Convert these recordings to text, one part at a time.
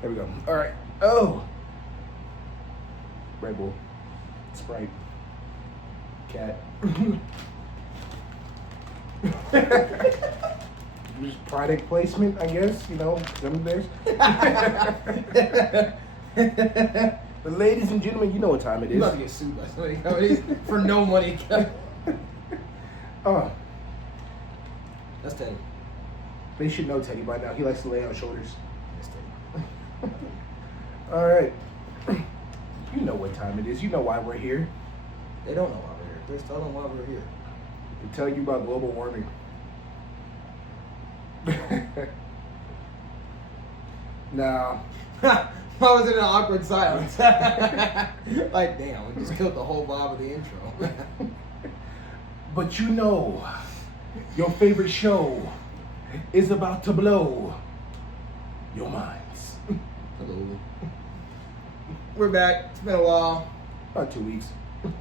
There we go. All right. Oh. Red Bull. Sprite. Cat. Just product placement, I guess. You know, some of this. But ladies and gentlemen, you know what time it is. You're about to get sued by somebody companies for no money. Oh, That's Teddy. they should know Teddy by now. He likes to lay on shoulders. That's Teddy. All right. You know what time it is. You know why we're here. They don't know why we're here. They're telling why we're here. To tell you about global warming. Now, Why was it an awkward silence? Like, damn, we just killed the whole vibe of the intro. but you know, your favorite show is about to blow your minds. Hello. We're back. It's been a while. About 2 weeks. It's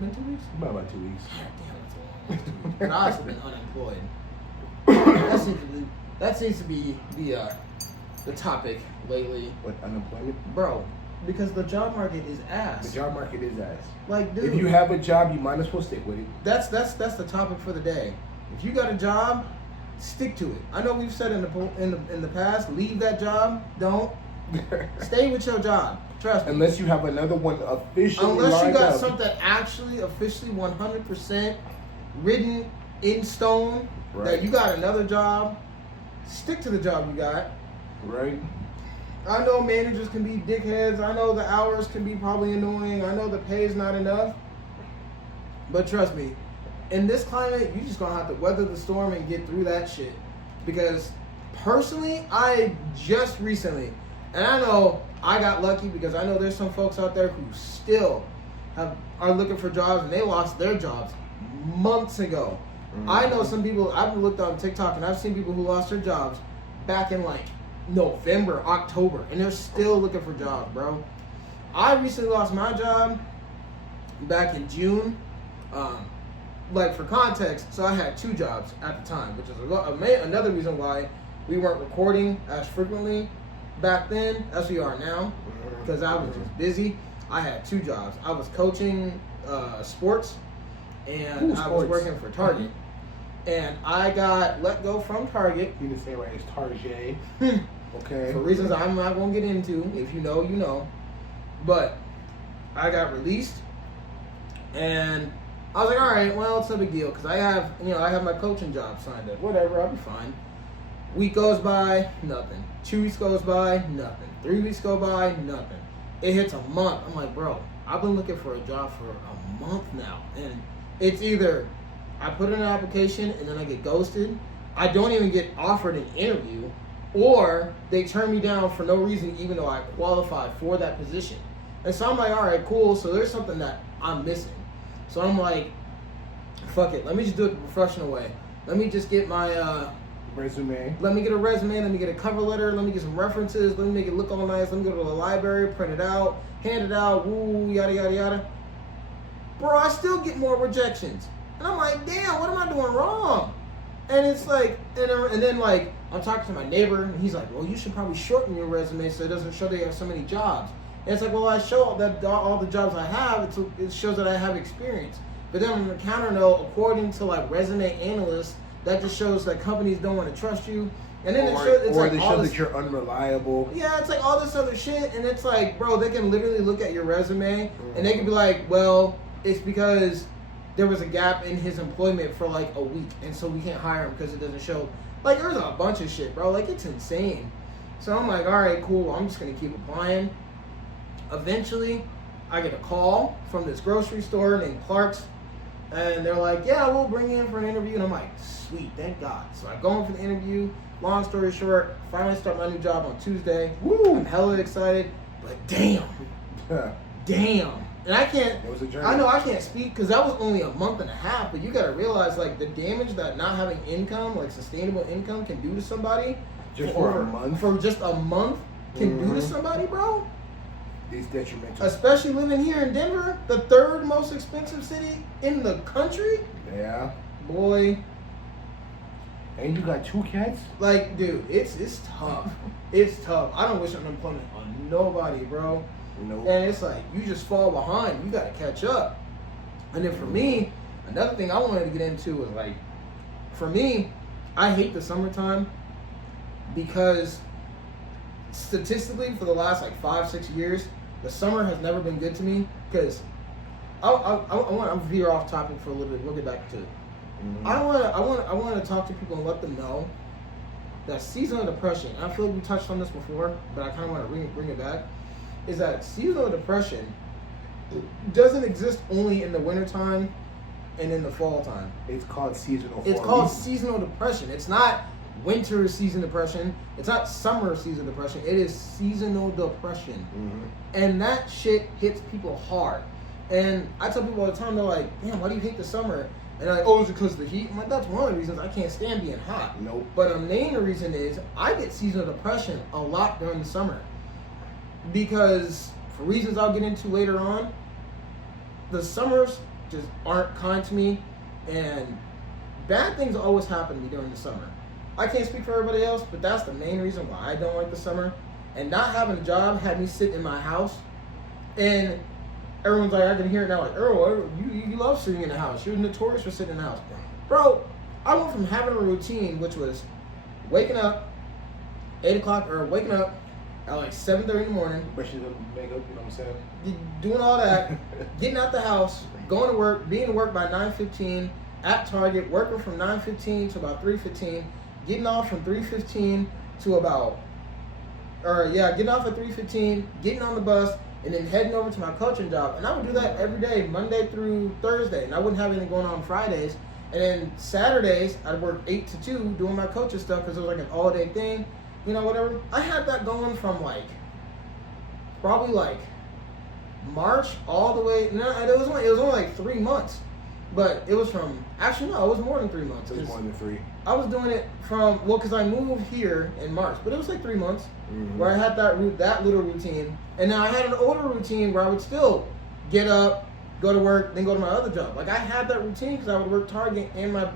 been 2 weeks? About 2 weeks. God damn, that's a long 2 weeks. And I've also been unemployed. That seems to be the topic lately. What, unemployment? Bro, because the job market is The ass. job market is ass. Like, dude. If you have a job, you might as well stick with it. That's the topic for the day. If you got a job, stick to it. I know we've said in the past, leave that job. Don't stay with your job. Trust me. Unless you have another one officially Unless you lined got up. something actually officially 100% written in stone Right. that you got another job, stick to the job you got. Right? I know managers can be dickheads. I know the hours can be probably annoying. I know the pay is not enough. But trust me, in this climate, you just gonna have to weather the storm and get through that shit. Because personally, I just recently, and I know I got lucky because I know there's some folks out there who still are looking for jobs and they lost their jobs months ago. Mm-hmm. I know some people, I've looked on TikTok and I've seen people who lost their jobs back in like November, October, and they're still looking for jobs, bro. I recently lost my job back in June. Like for context, so I had 2 jobs at the time, which is another reason why we weren't recording as frequently back then as we are now, because I was just busy. I had 2 jobs. I was coaching sports, and I was working for Target. And I got let go from Target. You didn't say it right. It's Target. Okay. For reasons I'm not going to get into. If you know, you know. But I got released, and I was like, all right, well, it's no big deal because I have my coaching job signed up. Whatever, I'll be fine. Week goes by, nothing. 2 weeks goes by, nothing. 3 weeks go by, nothing. It hits a month. I'm like, bro, I've been looking for a job for a month now, and it's either I put in an application and then I get ghosted, I don't even get offered an interview, or they turn me down for no reason even though I qualified for that position. And so I'm like, all right, cool. So there's something that I'm missing. So I'm like, fuck it. Let me just do it the professional way. Let me just get my resume. Let me get a resume. Let me get a cover letter. Let me get some references. Let me make it look all nice. Let me go to the library, print it out, hand it out. Woo, yada yada yada. Bro, I still get more rejections, and I'm like, damn, what am I doing wrong? And it's like, and then like I'm talking to my neighbor, and he's like, well, you should probably shorten your resume so it doesn't show that you have so many jobs. And it's like, well, I show that all the jobs I have, it shows that I have experience. But then on the counter note, according to like resume analysts, that just shows that companies don't want to trust you. And then they show that you're unreliable. Yeah, it's like all this other shit, and it's like, bro, they can literally look at your resume, and they can be like, well, it's because there was a gap in his employment for like a week, and so we can't hire him because it doesn't show. Like, there's a bunch of shit, bro. Like, it's insane. So I'm like, all right, cool. I'm just gonna keep applying. Eventually, I get a call from this grocery store named Clark's, and they're like, yeah, we'll bring you in for an interview. And I'm like, sweet, thank God. So I go in for the interview. Long story short, finally start my new job on Tuesday. Woo! I'm hella excited, but damn. And I can't, It was a journey. I know I can't speak because that was only a month and a half, but you got to realize, like, the damage that not having income, like sustainable income, can do to somebody. Just for a month? For just a month can do to somebody, bro. It's detrimental. Especially living here in Denver, the 3rd most expensive city in the country. Yeah. Boy. And you got 2 cats? Like, dude, it's tough. It's tough. I don't wish unemployment on nobody, bro. Nope. And it's like, you just fall behind. You got to catch up. And then for me, another thing I wanted to get into was like, for me, I hate the summertime because statistically for the last like 5-6 years, the summer has never been good to me because I want to veer off topic for a little bit. We'll get back to it. Mm-hmm. I want to talk to people and let them know that seasonal depression, and I feel like we touched on this before, but I kind of want to bring it back, is that seasonal depression doesn't exist only in the wintertime and in the fall time. It's called seasonal. It's called seasonal depression. It's not winter season depression. It's not summer season depression. It is seasonal depression. Mm-hmm. And that shit hits people hard. And I tell people all the time, they're like, damn, why do you hate the summer? And they're like, oh, is it because of the heat? I'm like, that's one of the reasons I can't stand being hot. Nope. But the main reason is I get seasonal depression a lot during the summer. Because for reasons I'll get into later on, the summers just aren't kind to me, and bad things always happen to me during the summer. I can't speak for everybody else, but that's the main reason why I don't like the summer. And not having a job had me sit in my house, and everyone's like, I can hear it now, like, Earl, you love sitting in the house. You're notorious for sitting in the house. Bro, I went from having a routine, which was waking up 8 o'clock, or waking up at like 7:30 in the morning, Brushing up, makeup, you know what I'm saying? doing all that, getting out the house, going to work, being to work by 9:15, at Target, working from 9:15 to about 3:15, getting off from 3:15 to about, getting off at 3:15, getting on the bus, and then heading over to my coaching job. And I would do that every day, Monday through Thursday, and I wouldn't have anything going on Fridays. And then Saturdays, I'd work 8 to 2 doing my coaching stuff because it was like an all-day thing, you know, whatever. I had that going from like, probably like March all the way, no, it was only like 3 months. But it was from, actually no, it was more than 3 months. It was more than 3. I was doing it from, because I moved here in March, but it was like 3 months where I had that little routine. And then I had an older routine where I would still get up, go to work, then go to my other job. Like I had that routine because I would work Target and my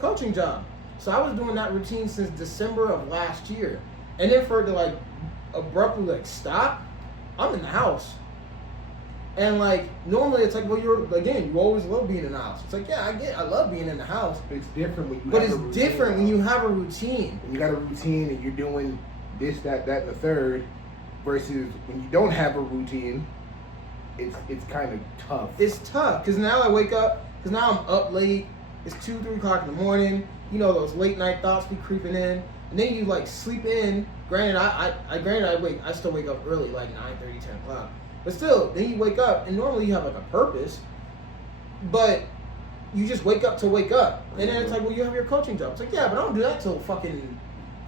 coaching job. So I was doing that routine since December of last year. And then for it to like abruptly like stop, I'm in the house. And like normally it's like, well, you always love being in the house. It's like, yeah, I love being in the house. But it's different when you But have it's a routine. different when you have a routine. When you got a routine and you're doing this, that, and the third, versus when you don't have a routine, it's kind of tough. It's tough because now I wake up, because now I'm up late. It's 2-3 o'clock in the morning. You know, those late night thoughts be creeping in, and then you like sleep in. Granted, I still wake up early, like 9:30, 10 o'clock. But still, then you wake up, and normally you have like a purpose, but you just wake up to wake up. And then it's like, well, you have your coaching job. It's like, yeah, but I don't do that till fucking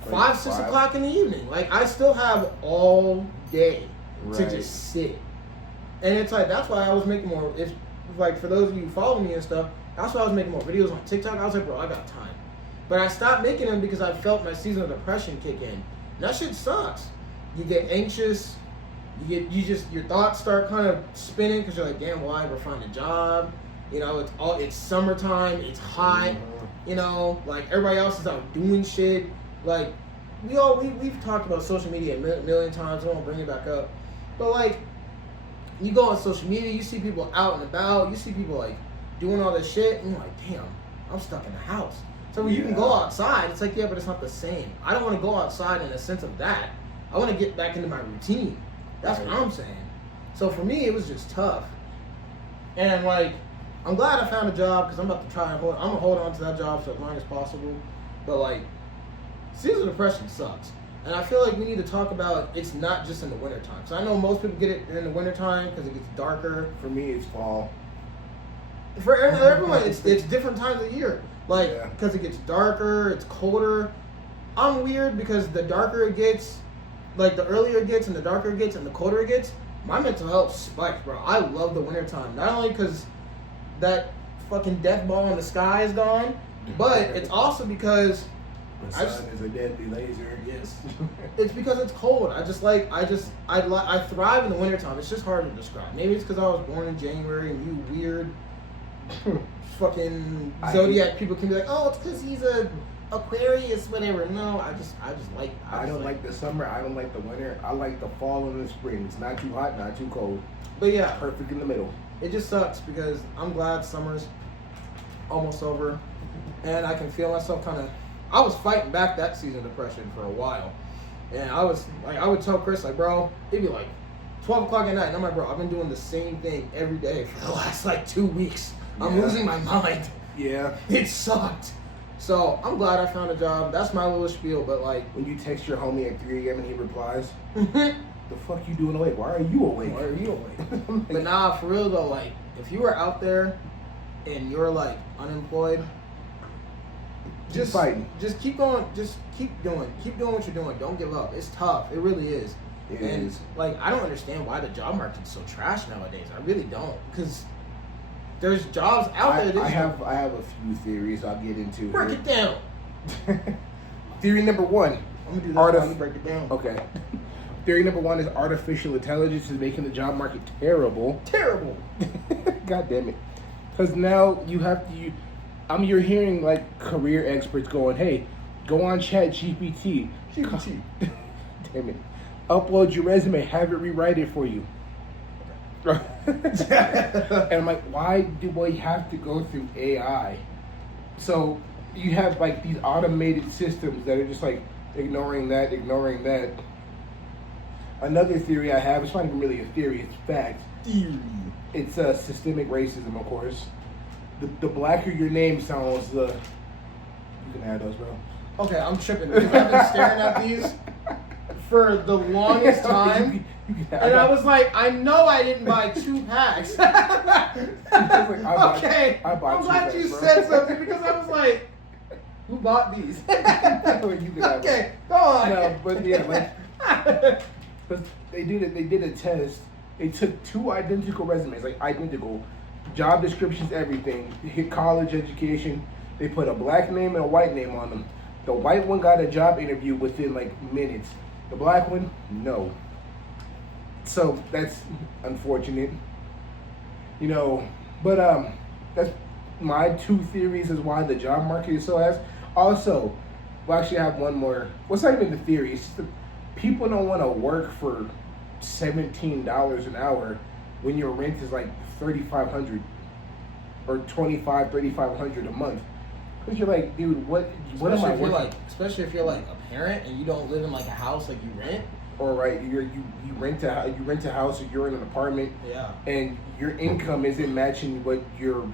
5, 6 o'clock in the evening. Like, I still have all day to just sit. And it's like, that's why I was making more, if like for those of you who follow me and stuff, that's why I was making more videos on TikTok. I was like, bro, I got time. But I stopped making them because I felt my seasonal depression kick in. And that shit sucks. You get anxious. Your thoughts start kind of spinning because you're like, damn, will I ever find a job? You know, it's summertime, it's hot. You know, like everybody else is out doing shit. Like we've talked about social media a million times. I won't bring it back up, but like you go on social media, you see people out and about, you see people like doing all this shit, and you're like, damn, I'm stuck in the house. So when you can go outside, it's like, yeah, but it's not the same. I don't want to go outside in a sense of that. I want to get back into my routine. That's what I'm saying. So for me, it was just tough. And like, I'm glad I found a job because I'm about to try and I'm gonna hold on to that job for as long as possible. But like, seasonal depression sucks. And I feel like we need to talk about it's not just in the wintertime. So I know most people get it in the wintertime because it gets darker. For me, it's fall. For everyone, it's different times of year. Like, because it gets darker, it's colder. I'm weird because the darker it gets, like the earlier it gets and the darker it gets and the colder it gets, my mental health spikes, bro. I love the wintertime. Not only because that fucking death ball in the sky is gone, but it's also because the sun is a deadly laser. Yes. It's because it's cold. I thrive in the wintertime. It's just hard to describe. Maybe it's because I was born in January and you weird fucking zodiac people can be like, oh, it's because he's a Aquarius, whatever. No, I just like. I don't like the summer. I don't like the winter. I like the fall and the spring. It's not too hot, not too cold. But yeah, Perfect in the middle. it just sucks because I'm glad summer's almost over, and I can feel myself kind of. I was fighting back that season depression for a while, and I was like, I would tell Chris like, bro, it'd be like 12 o'clock at night, and I'm like, bro, I've been doing the same thing every day for the last like 2 weeks. I'm Yeah. losing my mind. Yeah. It sucked. So I'm glad I found a job. That's my little spiel, but like, When you text your homie at 3 a.m. and he replies, why the fuck you doing awake? Why are you awake? are you awake? But nah, for real though, like, if you are out there and you're like unemployed, just fighting. Just keep going. Just keep doing what you're doing. Don't give up. It's tough. It really is. It and is. like, I don't understand why the job market's so trash nowadays. I really don't, because there's jobs out there. That I have a few theories I'll get into. break it down. Theory number one. I'm gonna do this. Artif- While you break it down. Okay. Theory number one is artificial intelligence is making the job market terrible. Terrible. God damn it. Because now you're hearing like career experts going, hey, go on Chat GPT. GPT. Damn it. Upload your resume, have it rewrite it for you. And I'm like, why do we have to go through AI? So you have like these automated systems that are just like ignoring that. Another theory I have, it's not even really a theory, it's fact. Theory. It's systemic racism, of course. The blacker your name sounds, you can add those, bro. Okay, I'm tripping because I've been staring at these for the longest time. And I was like, I know I didn't buy 2 packs. Okay, I bought I'm 2 glad packs, you bro. said something because I was like, who bought these? You can have Okay, go on. No, but yeah, like, but they did a test. They took 2 identical resumes, like identical, job descriptions, everything, college education. They put a black name and a white name on them. The white one got a job interview within like minutes. The black one, no. So that's unfortunate, But that's my 2 theories is why the job market is so ass. Also, well, actually, I have one more. What's not even the theory? It's just people don't want to work for $17 an hour when your rent is like $3,500 or $3,500 a month. Because you're like, dude, what am I working? Especially if you're like a parent and you don't live in like a house, like you rent. Or right, you rent a house or you're in an apartment. Yeah. And your income isn't matching what your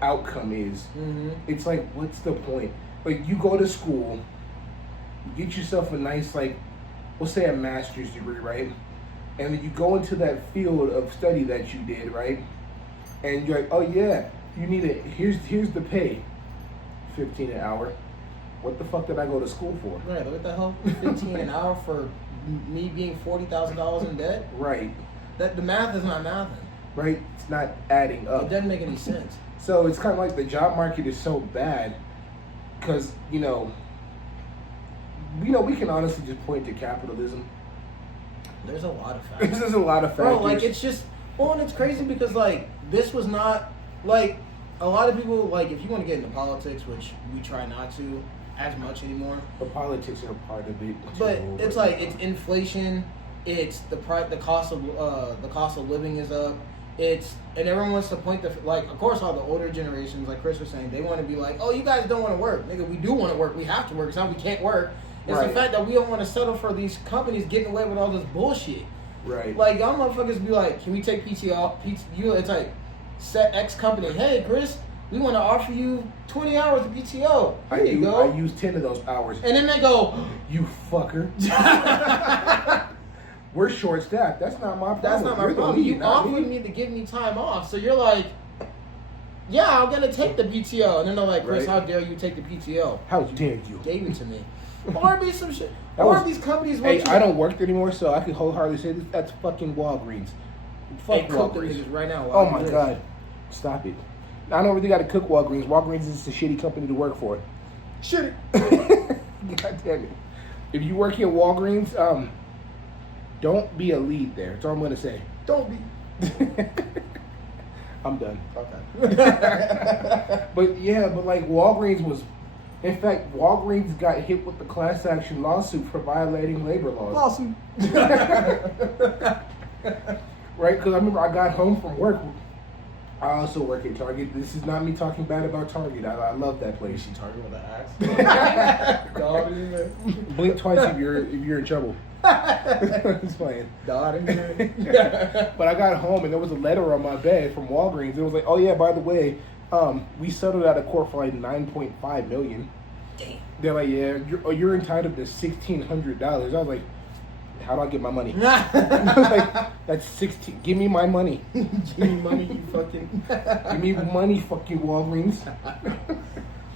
outcome is. Mm-hmm. It's like, what's the point? Like, you go to school, you get yourself a nice, like, we'll say a master's degree, right? And then you go into that field of study that you did, right? And you're like, oh yeah, you need it. Here's the pay, $15 an hour. What the fuck did I go to school for? Right, what the hell? $15 an hour for me being $40,000 in debt? Right. That the math is not mathing. Right? It's not adding up. It doesn't make any sense. So it's kind of like the job market is so bad because, we can honestly just point to capitalism. There's a lot of factors. There's a lot of factors. Bro, like, it's just, and it's crazy because, like, this was not, like, a lot of people, like, if you want to get into politics, which we try not to as much anymore. But politics are part of it. But too. it's like, it's inflation, it's the cost of living is up. And everyone wants to point like, of course, all the older generations, like Chris was saying, they want to be like, oh, you guys don't want to work. Nigga, we do want to work. We have to work. It's not we can't work. It's Right. the fact that we don't want to settle for these companies getting away with all this bullshit. Right. Like, y'all motherfuckers be like, can we take PTO? It's like, set X company, hey, Chris, we want to offer you 20 hours of PTO. Here you go. I use 10 of those hours. And then they go, You fucker. We're short staffed. That's not my problem. that's not my You're the problem. lead, You not offered me to give me time off. So you're like, yeah, I'm going to take the PTO. And then they're like, Chris, Right. how dare you take the PTO? How dare you? Gave it to me. Or be some shit. That Or was- these companies want Hey, you I don't work there anymore, so I can wholeheartedly say this. That's fucking Walgreens. Fuck Hey, cook them Walgreens. niggas right now. Oh my god. Stop it. I don't really got to cook Walgreens. Walgreens is a shitty company to work for. Shit. God damn it. If you work at Walgreens, don't be a lead there. That's all I'm going to say. Don't be. I'm done. Okay. But yeah, but like Walgreens was In fact, Walgreens got hit with the class action lawsuit for violating labor laws. Lawsuit. Right? Because I remember I got home from work. I also work at Target. This is not me talking bad about Target. I love that place. She Target with an axe. Blink twice if you're in trouble. He's playing. But I got home and there was a letter on my bed from Walgreens. It was like, oh yeah, by the way, we settled out of court for like $9.5 million. Damn. They're like, yeah, you're entitled to $1,600. I was like, how do I get my money? I was like, that's 16. Give me my money. Give me money, you fucking. Give me money, fucking Walgreens.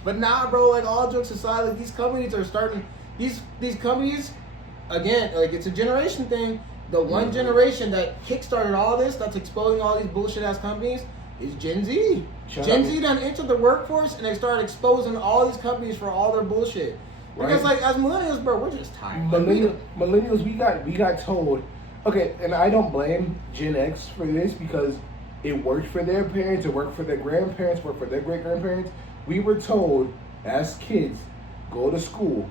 But nah, bro. Like all jokes aside, like these companies are starting. These companies, again, like it's a generation thing. The one generation that kickstarted all this, that's exposing all these bullshit ass companies, is Gen Z. Gen Z done entered the workforce and they started exposing all these companies for all their bullshit. Because like as millennials, bro, we're just tired. Millennials, we got told, okay, and I don't blame Gen X for this because it worked for their parents, it worked for their grandparents, worked for their great grandparents. We were told as kids, go to school,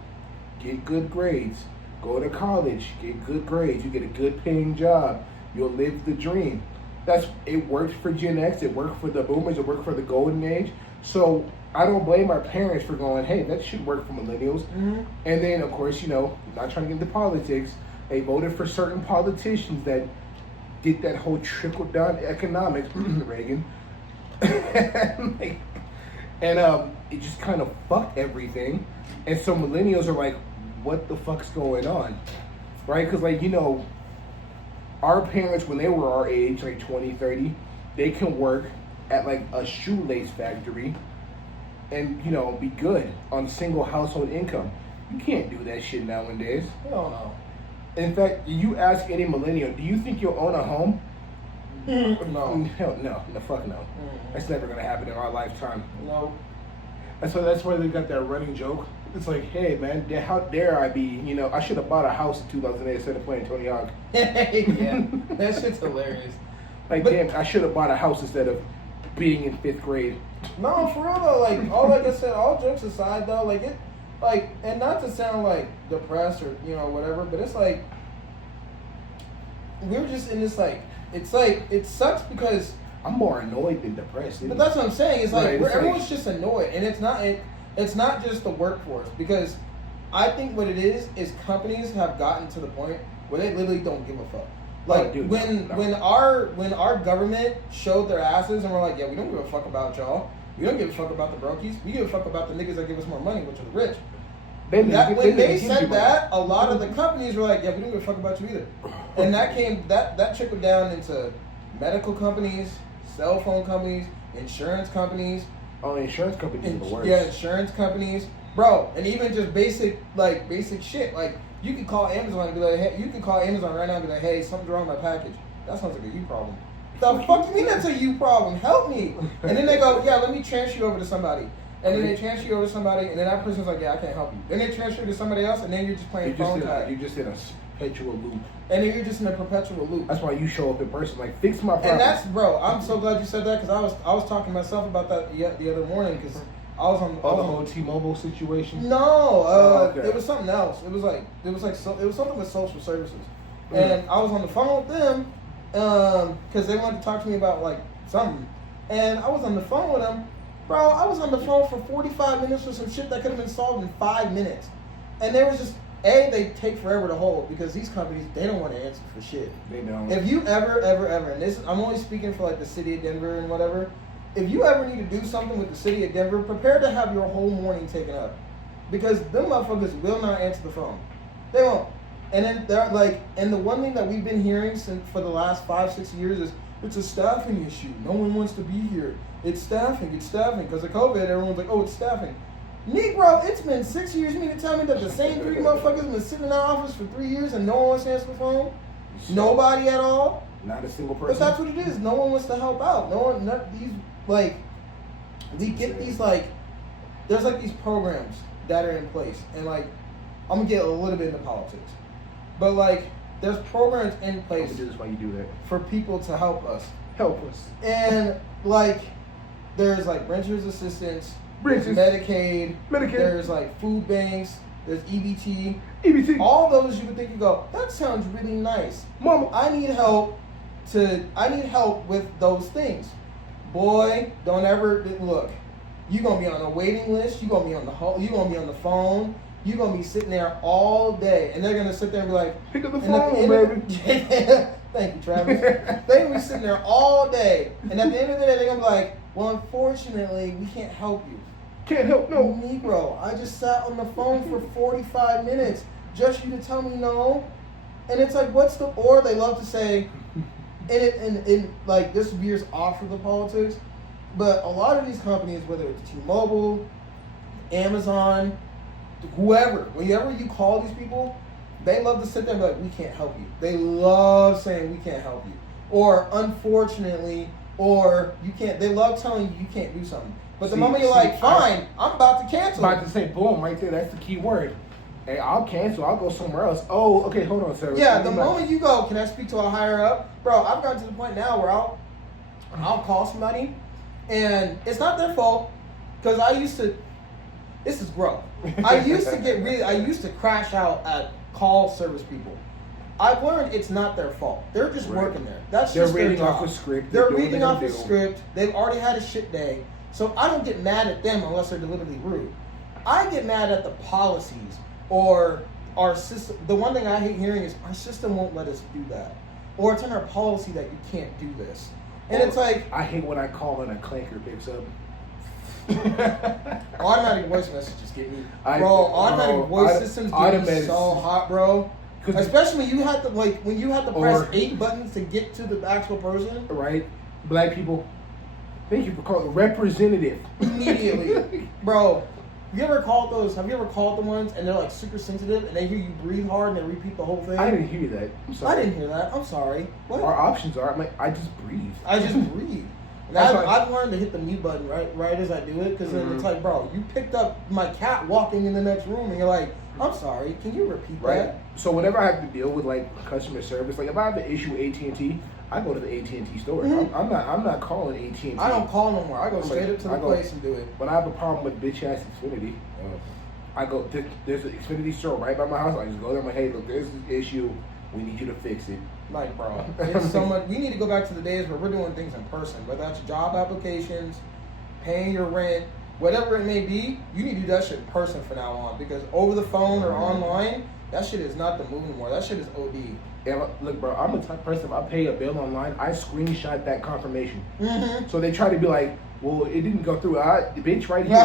get good grades, go to college, get good grades, you get a good paying job, you'll live the dream. It worked for Gen X, it worked for the boomers, it worked for the golden age. So I don't blame our parents for going, hey, that should work for millennials. Mm-hmm. And then, of course, not trying to get into politics, they voted for certain politicians that did that whole trickle-down economics, Reagan. and it just kind of fucked everything. And so millennials are like, what the fuck's going on? Right? Because, our parents, when they were our age, like 20, 30, they can work at, like, a shoelace factory and, be good on single household income. You can't do that shit nowadays. Hell no. In fact, you ask any millennial, do you think you'll own a home? No. Hell no. No, fuck no. Mm-hmm. That's never going to happen in our lifetime. No. That's why they got that running joke. It's like, hey, man, how dare I be, I should have bought a house in 2008 instead of playing Tony Hawk. Yeah, that shit's hilarious. Damn, I should have bought a house instead of being in 5th grade. No, for real though, like I said, all jokes aside though, and not to sound like depressed or whatever, but it's like we're just in this it sucks because I'm more annoyed than depressed. But that's what I'm saying. It's like everyone's just annoyed, and it's not just the workforce, because I think what it is companies have gotten to the point where they literally don't give a fuck. Like when our government showed their asses and we're like, yeah, we don't give a fuck about y'all. We don't give a fuck about the brokies. We give a fuck about the niggas that give us more money, which are the rich. When they said that, a lot of the companies were like, yeah, we don't give a fuck about you either. And that trickled down into medical companies, cell phone companies, insurance companies. Oh, insurance companies are the worst. Yeah, insurance companies. Bro, and even just basic shit. Like, you can call Amazon and be like, hey, you can call Amazon right now and be like, hey, something's wrong with my package. That sounds like a you problem. The fuck you mean that's a you problem? Help me. And then they go, yeah, let me transfer you over to somebody. And then they transfer you over to somebody, and then that person's like, yeah, I can't help you. Then they transfer you to somebody else, and then you're just playing phone tag. You're just in a perpetual loop. And then you're just in a perpetual loop. That's why you show up in person, like, fix my problem. And that's, bro, I'm so glad you said that, because I was talking to myself about that the other morning, because I was on the whole T-Mobile situation. No, it was something else. It was something with social services, and I was on the phone with them because they wanted to talk to me about like something, and I was on the phone with them, bro. I was on the phone for 45 minutes for some shit that could have been solved in 5 minutes, and there was just they take forever to hold because these companies, they don't want to answer for shit. They don't. If you ever, and this, I'm only speaking for like the city of Denver and whatever. If you ever need to do something with the city of Denver, prepare to have your whole morning taken up. Because them motherfuckers will not answer the phone. They won't. And then they're like, and the one thing that we've been hearing for the last 5-6 years is, it's a staffing issue. No one wants to be here. It's staffing. Because of COVID, everyone's like, oh, it's staffing. Negro, it's been 6 years. You mean to tell me that the same 3 motherfuckers have been sitting in our office for 3 years and no one wants to answer the phone? Nobody at all? Not a single person. But that's what it is. No one wants to help out. We get these there's like these programs that are in place, and like I'm gonna get a little bit into politics, but like there's programs in place. This is why you do that for people to help us. Help us. And like there's like renters assistance, there's Bridges. Medicaid, Medicaid. there's like food banks, there's EBT. EBT. All those you would think, you go, that sounds really nice. Mama. I need help with those things. Boy, don't ever look. You're gonna be on a waiting list, you're gonna be on the phone, you're gonna be sitting there all day, and they're gonna sit there and be like, pick up the and at phone, the baby. Thank you, Travis. They're gonna be sitting there all day, and at the end of the day, they're gonna be like, well, unfortunately, we can't help you. Can't help, no. Negro, I just sat on the phone for 45 minutes just for you to tell me no. And it's like, or they love to say, and like, this veers off of the politics, but a lot of these companies, whether it's T-Mobile, Amazon, whoever, whenever you call these people, they love to sit there and be like, we can't help you. They love saying we can't help you. Or unfortunately, or you can't, they love telling you can't do something. But the moment you're like, fine, I'm about to cancel. About to say, boom, right there, that's the key word. Hey, I'll cancel, I'll go somewhere else. Oh, okay, hold on, sir. Yeah, the moment you go, can I speak to a higher up? Bro, I've gotten to the point now where I'll call somebody, and it's not their fault, because this is growth. I used to crash out at call service people. I've learned it's not their fault. They're just working there. That's just their job. They're reading off a script. They're reading off a script. They've already had a shit day. So I don't get mad at them unless they're deliberately rude. I get mad at the policies or our system. The one thing I hate hearing is our system won't let us do that. Or it's in our policy that you can't do this. And it's like, I hate when I call and a clanker picks up. Automatic voice messages get me. Automatic voice systems get me so hot, bro. Especially when you have to press 8 buttons to get to the actual person. Right. Black people, thank you for calling representative. Immediately. Bro, have you ever called the ones and they're like super sensitive and they hear you breathe hard and they repeat the whole thing? I didn't hear that. I'm sorry. I didn't hear that. I'm sorry. What? Our options are, I'm like, I just breathe. I just breathe. And I've learned to hit the mute button right as I do it, because then it's like, bro, you picked up my cat walking in the next room, and you're like, I'm sorry, can you repeat that? So whenever I have to deal with like customer service, like if I have an issue with AT&T, I go to the AT&T store. Mm-hmm. I'm not calling AT&T. I don't call no more. I go straight up to the place and do it. When I have a problem with bitch ass Xfinity, I go. There's an Xfinity store right by my house. I just go there. I'm like, hey, look, there's this issue. We need you to fix it. Like, bro, it's so much. We need to go back to the days where we're doing things in person, whether that's job applications, paying your rent, whatever it may be. You need to do that shit in person from now on, because over the phone or online, that shit is not the move anymore. That shit is OD. Yeah, look, bro, I'm the type of person, if I pay a bill online, I screenshot that confirmation. Mm-hmm. So they try to be like, well, it didn't go through. The bitch right here.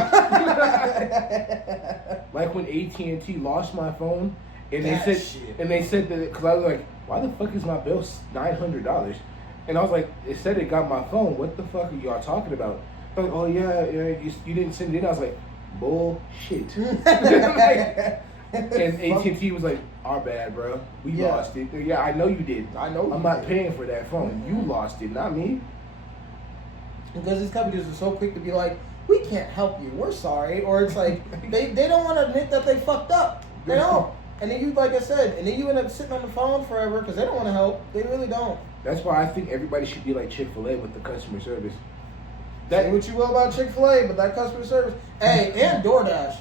Like when AT&T lost my phone, and they said that, because I was like, why the fuck is my bill $900? And I was like, it said it got my phone. What the fuck are y'all talking about? They're like, oh yeah, you didn't send it in. I was like, bullshit. And AT&T was like, our bad, bro. We lost it. Yeah, I know you did. I'm not paying for that phone. You lost it, not me. Because these companies are so quick to be like, we can't help you. We're sorry. Or it's like, they don't want to admit that they fucked up. They don't. And then you, like I said, and then you end up sitting on the phone forever because they don't want to help. They really don't. That's why I think everybody should be like Chick-fil-A with the customer service. Say what you will about Chick-fil-A, but that customer service. Hey, and DoorDash.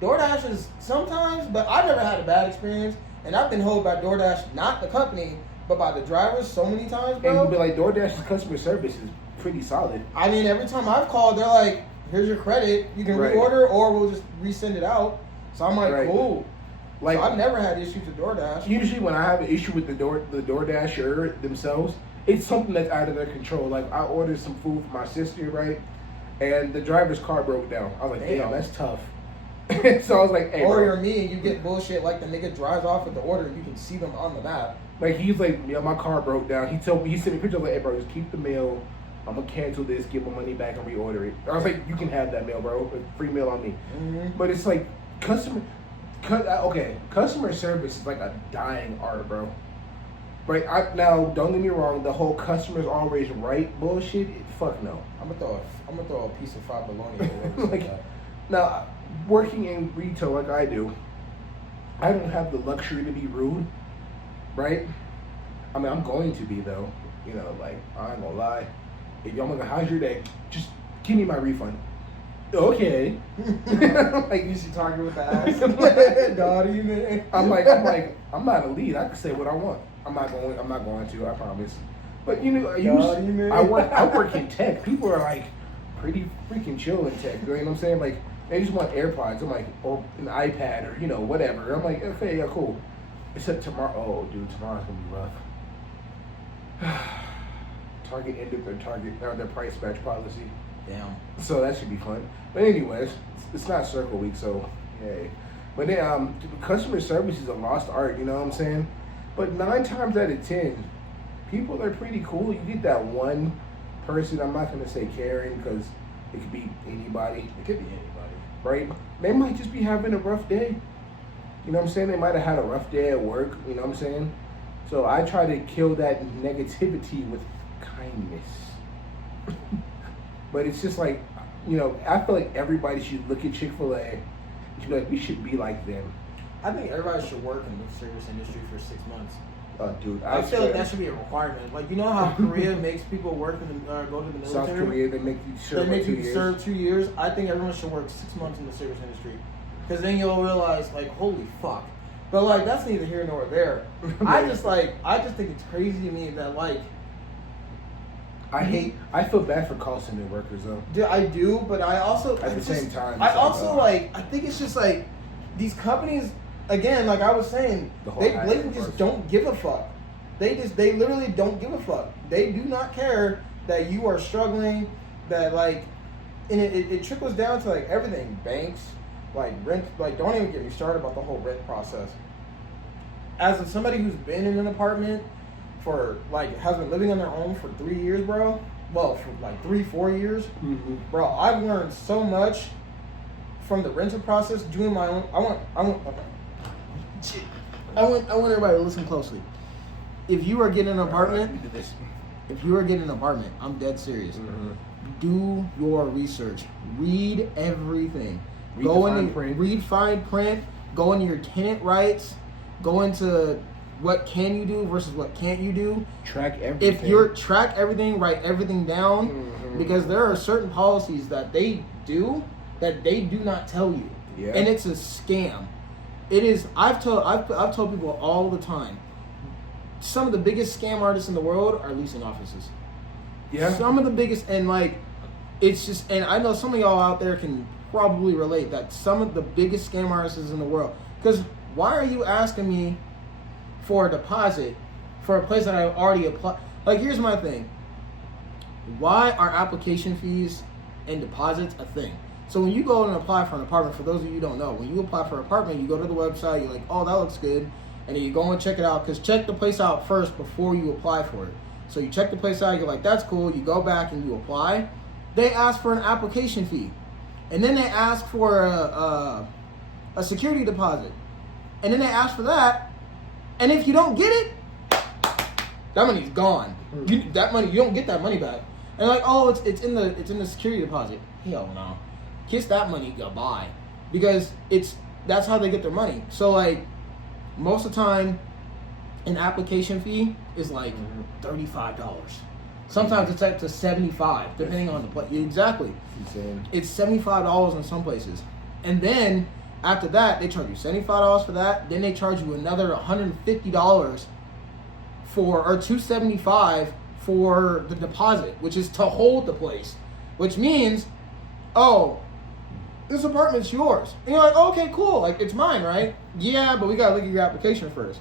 DoorDash is sometimes, but I've never had a bad experience. And I've been told by DoorDash, not the company, but by the drivers so many times, bro. And you'll be like, DoorDash's customer service is pretty solid. I mean, every time I've called, they're like, here's your credit. You can reorder or we'll just resend it out. So I'm like, cool. Like, so I've never had issues with DoorDash. Usually when I have an issue with the DoorDasher themselves, it's something that's out of their control. Like, I ordered some food for my sister, right? And the driver's car broke down. I was like, damn, that's tough. So I was like, hey, or you're me and you get bullshit like the nigga drives off with the order and you can see them on the map. Like, he's like, yeah, my car broke down. He sent me a picture like, hey, bro, just keep the mail. I'm going to cancel this, give my money back, and reorder it. I was like, you can have that mail, bro. Free mail on me. Mm-hmm. But it's like, customer service is like a dying art, bro. Right? Now, don't get me wrong, the whole customer's always right bullshit, fuck no. I'm gonna throw a piece of fried bologna over like, now, working in retail like I do, I don't have the luxury to be rude, right? I mean, I'm going to be, though. You know, like, I ain't gonna lie. If y'all like, how's your day? Just give me my refund. Okay. Like you should target with the ass. Daughty, man. I'm not a lead. I can say what I want. I'm not going to. I promise. But you know, I work in tech. People are like pretty freaking chill in tech. You know what I'm saying? Like they just want AirPods. I'm like, or an iPad, or whatever. I'm like, okay, yeah, cool. Except tomorrow. Oh, dude, tomorrow's gonna be rough. Target ended their price match policy. Damn. So that should be fun. But anyways, it's not Circle Week, so yay. But then customer service is a lost art, you know what I'm saying? But 9 times out of 10, people are pretty cool. You get that one person, I'm not gonna say Karen because it could be anybody. It could be anybody. Right? They might just be having a rough day. You know what I'm saying? They might have had a rough day at work, you know what I'm saying? So I try to kill that negativity with kindness. But it's just like, I feel like everybody should look at Chick-fil-A and should be like, we should be like them. I think everybody should work in the service industry for 6 months. Oh, dude, I feel like that should be a requirement. Like, you know how Korea makes people work go to the military? South Korea, they make you serve 2 years. I think everyone should work 6 months in the service industry. Because then you'll realize, like, holy fuck. But, like, that's neither here nor there. I just think it's crazy to me that, like, I feel bad for call center workers though. Dude, I do, but I also at the same time. I think it's just like these companies again, like I was saying, they blatantly just don't give a fuck. They literally don't give a fuck. They do not care that you are struggling, that like, and it trickles down to like everything, banks, like rent, like don't even get me started about the whole rent process. As somebody who's been in an apartment for like has been living on their own for 3 years, bro. Well, for like 3-4 years, bro. I've learned so much from the rental process, doing my own. I want everybody to listen closely. If you are getting an apartment, I'm dead serious. Do your research. Read everything. Read fine print. Go into your tenant rights. Go into what can you do versus what can't you do. Track everything. If you're track everything, write everything down, because there are certain policies that they do that they do not tell you, and it's a scam. It is. I've told people all the time. Some of the biggest scam artists in the world are leasing offices. Yeah. Some of the biggest, and like, it's just, and I know some of y'all out there can probably relate that some of the biggest scam artists in the world. Because why are you asking me for a deposit for a place that I already applied? Like, here's my thing. Why are application fees and deposits a thing? So when you go and apply for an apartment, for those of you who don't know, when you apply for an apartment, you go to the website, you're like, oh, that looks good. And then you go and check it out, because check the place out first before you apply for it. So you check the place out, you're like, that's cool. You go back and you apply. They ask for an application fee. And then they ask for a security deposit. And then they ask for that. And if you don't get it, that money's gone. You don't get that money back. And like, oh, it's in the security deposit. Hell no. Kiss that money goodbye. Because that's how they get their money. So like, most of the time, an application fee is like $35. Sometimes it's up to $75, depending on the place. Exactly. Insane. It's $75 in some places. And then after that, they charge you $75 for that. Then they charge you another $150 or $275 for the deposit, which is to hold the place. Which means, oh, this apartment's yours. And you're like, oh, okay, cool. Like, it's mine, right? Yeah, but we gotta look at your application first.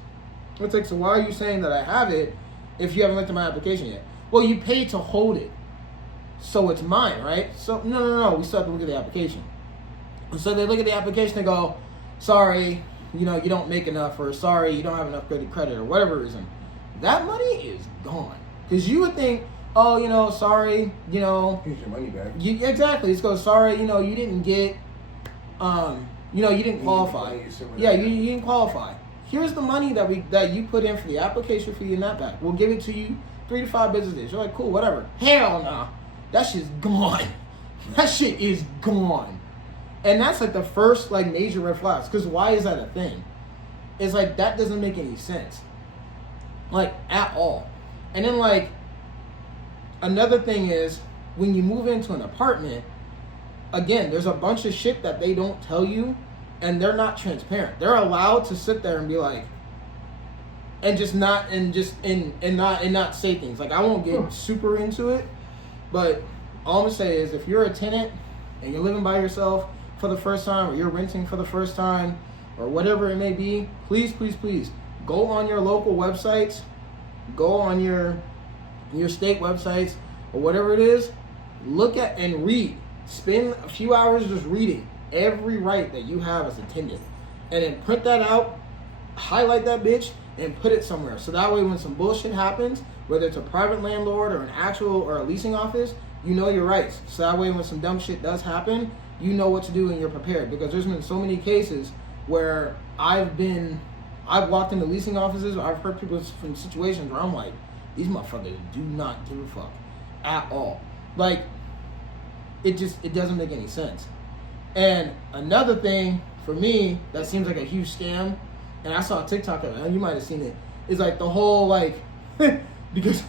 It's like, so why are you saying that I have it if you haven't looked at my application yet? Well, you paid to hold it, so it's mine, right? So no, we still have to look at the application. And so they look at the application and go, sorry, you don't make enough, or sorry, you don't have enough credit, or whatever reason. That money is gone. Because you would think, oh, sorry, here's your money back. Exactly. It's go, sorry, you didn't get, you didn't qualify. Yeah, you didn't qualify. Here's the money that you put in for the application fee and that back. We'll give it to you 3 to 5 business days. You're like, cool, whatever. Hell no. That shit's gone. That shit is gone. And that's like the first like major red flags. Because why is that a thing? It's like, that doesn't make any sense. Like, at all. And then like, another thing is, when you move into an apartment, again, there's a bunch of shit that they don't tell you, and they're not transparent. They're allowed to sit there and be like, and not say things. Like, I won't get super into it, but all I'm gonna say is, if you're a tenant and you're living by yourself for the first time, or you're renting for the first time, or whatever it may be, please, please, please go on your local websites, go on your state websites, or whatever it is. Look at and read. Spend a few hours just reading every right that you have as a tenant, and then print that out, highlight that bitch, and put it somewhere. So that way, when some bullshit happens, whether it's a private landlord or an actual or a leasing office, you know your rights. So that way, when some dumb shit does happen, you know what to do and you're prepared. Because there's been so many cases where I've walked into leasing offices, or I've heard people from situations where I'm like, these motherfuckers do not give a fuck at all. Like, it doesn't make any sense. And another thing for me that seems like a huge scam, and I saw a TikTok of it, you might have seen it, is like the whole like, because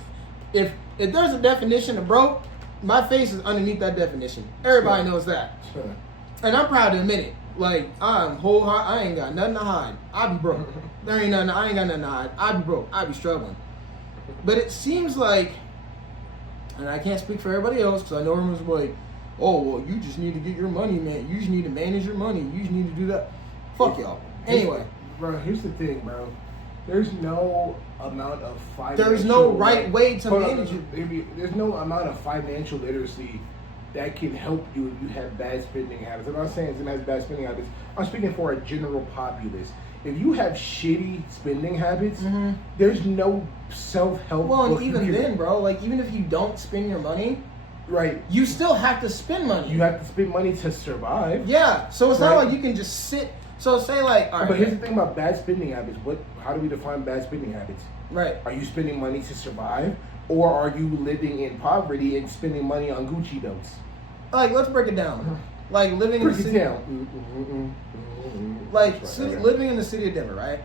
if there's a definition of broke, my face is underneath that definition. Everybody knows that. Sure. And I'm proud to admit it. Like, I ain't got nothing to hide. I be broke. I ain't got nothing to hide. I be broke. I be struggling. But it seems like, and I can't speak for everybody else, because I know everyone's like, oh, well, you just need to get your money, man. You just need to manage your money. You just need to do that. Fuck y'all. Anyway. Bro, here's the thing, bro. There's no amount of financial... There's no right way to manage it. There's no amount of financial literacy that can help you if you have bad spending habits. I'm not saying Zim has bad spending habits. I'm speaking for a general populace. If you have shitty spending habits, there's no self-help. Well, and even then, bro, like, even if you don't spend your money, right, you still have to spend money. You have to spend money to survive. Yeah, so it's not like you can just sit. So say like, all right. But here's the thing about bad spending habits. How do we define bad spending habits? Right. Are you spending money to survive, or are you living in poverty and spending money on Gucci belts? Like, let's break it down. Like, living in the city. Living in the city of Denver, right?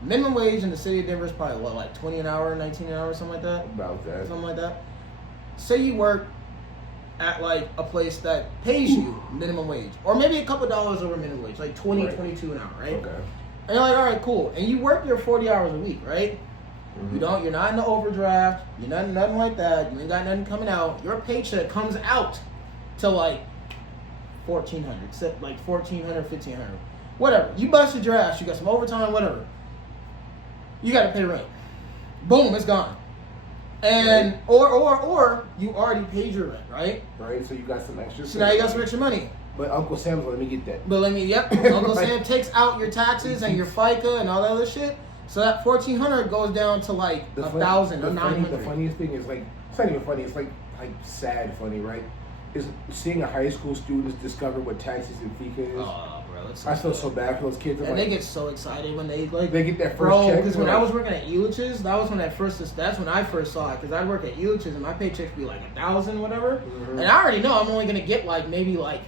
Minimum wage in the city of Denver is probably what, like 20 an hour, 19 an hour, something like that. About that. Something like that. Say you work at like a place that pays you minimum wage, or maybe a couple dollars over minimum wage, like 20, 22 an hour, right? Okay. And you're like, all right, cool. And you work your 40 hours a week, right? You're not in the overdraft. You're not nothing like that. You ain't got nothing coming out. Your paycheck comes out to like $1,400, like $1,400, $1,500, whatever. You busted your ass. You got some overtime, whatever. You got to pay rent. Boom, it's gone. And or you already paid your rent, right? Right. So you got some extra. So now you got some extra money. But Uncle Sam's let me get that. Uncle Sam takes out your taxes and your FICA and all that other shit. So that $1,400 goes down to like $1,000 or $900. The funniest thing is, like, it's not even funny. It's like sad funny, right? Is seeing a high school students discover what taxes and FICA is. Oh, bro, I feel so bad for those kids. And they get so excited when they get that first check. Because when I was working at Elitch's, that's when I first saw it. Because I work at Elitch's and my paychecks be like $1,000, whatever. And I already know I'm only gonna get like maybe like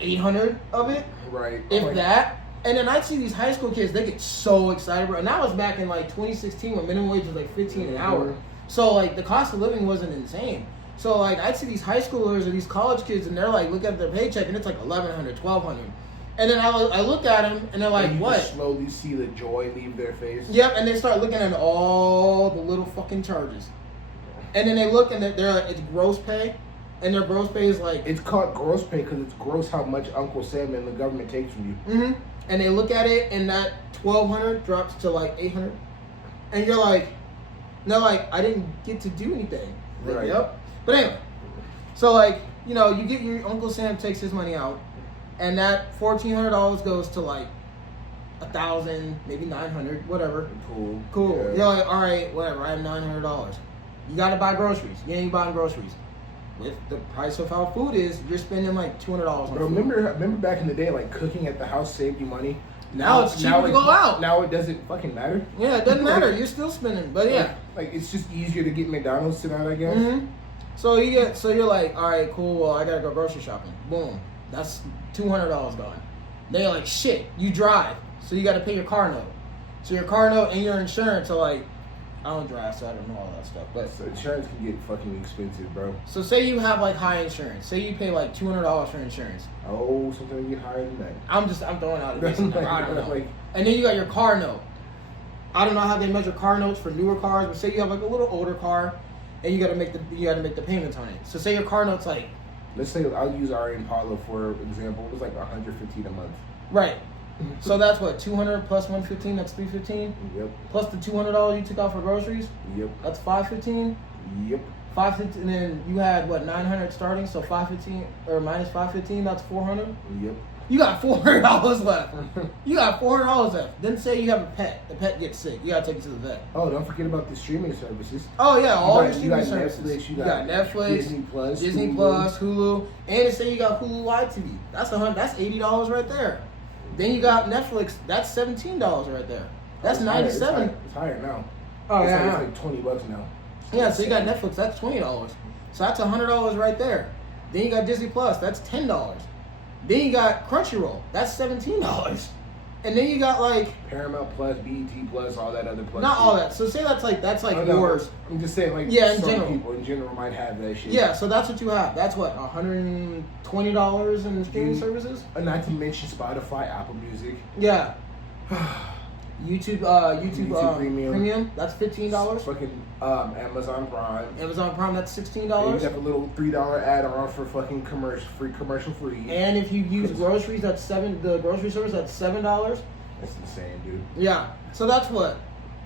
800 of it, right? If that. And then I'd see these high school kids, they get so excited, bro. And that was back in like 2016 when minimum wage was like $15 an hour. So like the cost of living wasn't insane. So like I'd see these high schoolers or these college kids, and they're like, look at their paycheck, and it's like $1,100, $1,200. And then I look at them, and they're like, and you what? Just slowly see the joy leave their face. Yep, and they start looking at all the little fucking charges. And then they look, and they're like, it's gross pay. And their gross pay is like... It's called gross pay because it's gross how much Uncle Sam and the government takes from you. And they look at it, and that $1,200 drops to like $800. And you're like... No, like, I didn't get to do anything. Like, right. Yep. But anyway. So, like, you know, you get your... Uncle Sam takes his money out. And that $1,400 goes to like 1,000, maybe 900, whatever. Cool. Yeah. You're like, all right, whatever. I have $900. You got to buy groceries. You ain't buying groceries. With the price of how food is, you're spending like $200 on food. Remember back in the day, like cooking at the house saved you money. Now it's cheaper to go out. Now it doesn't fucking matter. Yeah, it doesn't matter. You're still spending, but yeah. Like it's just easier to get McDonald's tonight, I guess. So you're like, all right, cool. Well, I gotta go grocery shopping. Boom, that's $200 gone. Then you're like, shit. You drive, so you got to pay your car note. So your car note and your insurance are like I don't drive, so I don't know all that stuff. But So insurance can get fucking expensive, bro. so say you have like high insurance. Say you pay like $200 for insurance. Oh, sometimes you get higher than that. I'm throwing out a basic number. I don't know. Like, And then you got your car note. I don't know how they measure car notes for newer cars, but say you have like a little older car, and you got to make the payments on it. So say your car note's like, let's say I'll use our Impala for example. It was like $115 a month. right. So that's what, 200 plus 115. That's 315. Yep. Plus the $200 you took out for groceries. Yep. That's 515. Yep. 515, and then you had what, 900 starting. So 515 or minus 515. That's 400. Yep. You got $400 left. You got $400 left. Then say you have a pet. The pet gets sick. You gotta take it to the vet. Oh, don't forget about the streaming services. Oh yeah, all the you streaming got services. Netflix, You got Netflix, Disney Plus, Hulu, and say you got Hulu Live TV. That's $80 right there. Then you got Netflix. That's $17 right there. That's $97. It's higher now. Oh it's yeah, like $20 now. Yeah, so you got Netflix. That's $20. So that's $100 right there. Then you got Disney Plus. That's $10. Then you got Crunchyroll. That's $17. And then you got like Paramount Plus, BET Plus, all that other plus. not all that. So say that's like yours. I'm just saying, like, Yeah, in some general. people in general might have that shit. Yeah, so that's what you have. That's what, $120 in streaming services. Not to mention Spotify, Apple Music. Yeah. YouTube Premium. That's $15. Fucking Amazon Prime. Amazon Prime. That's And $16. you have a little $3 add-on for fucking commercial free. And if you use groceries, that's the grocery service. That's $7. That's insane, dude. Yeah. So that's what.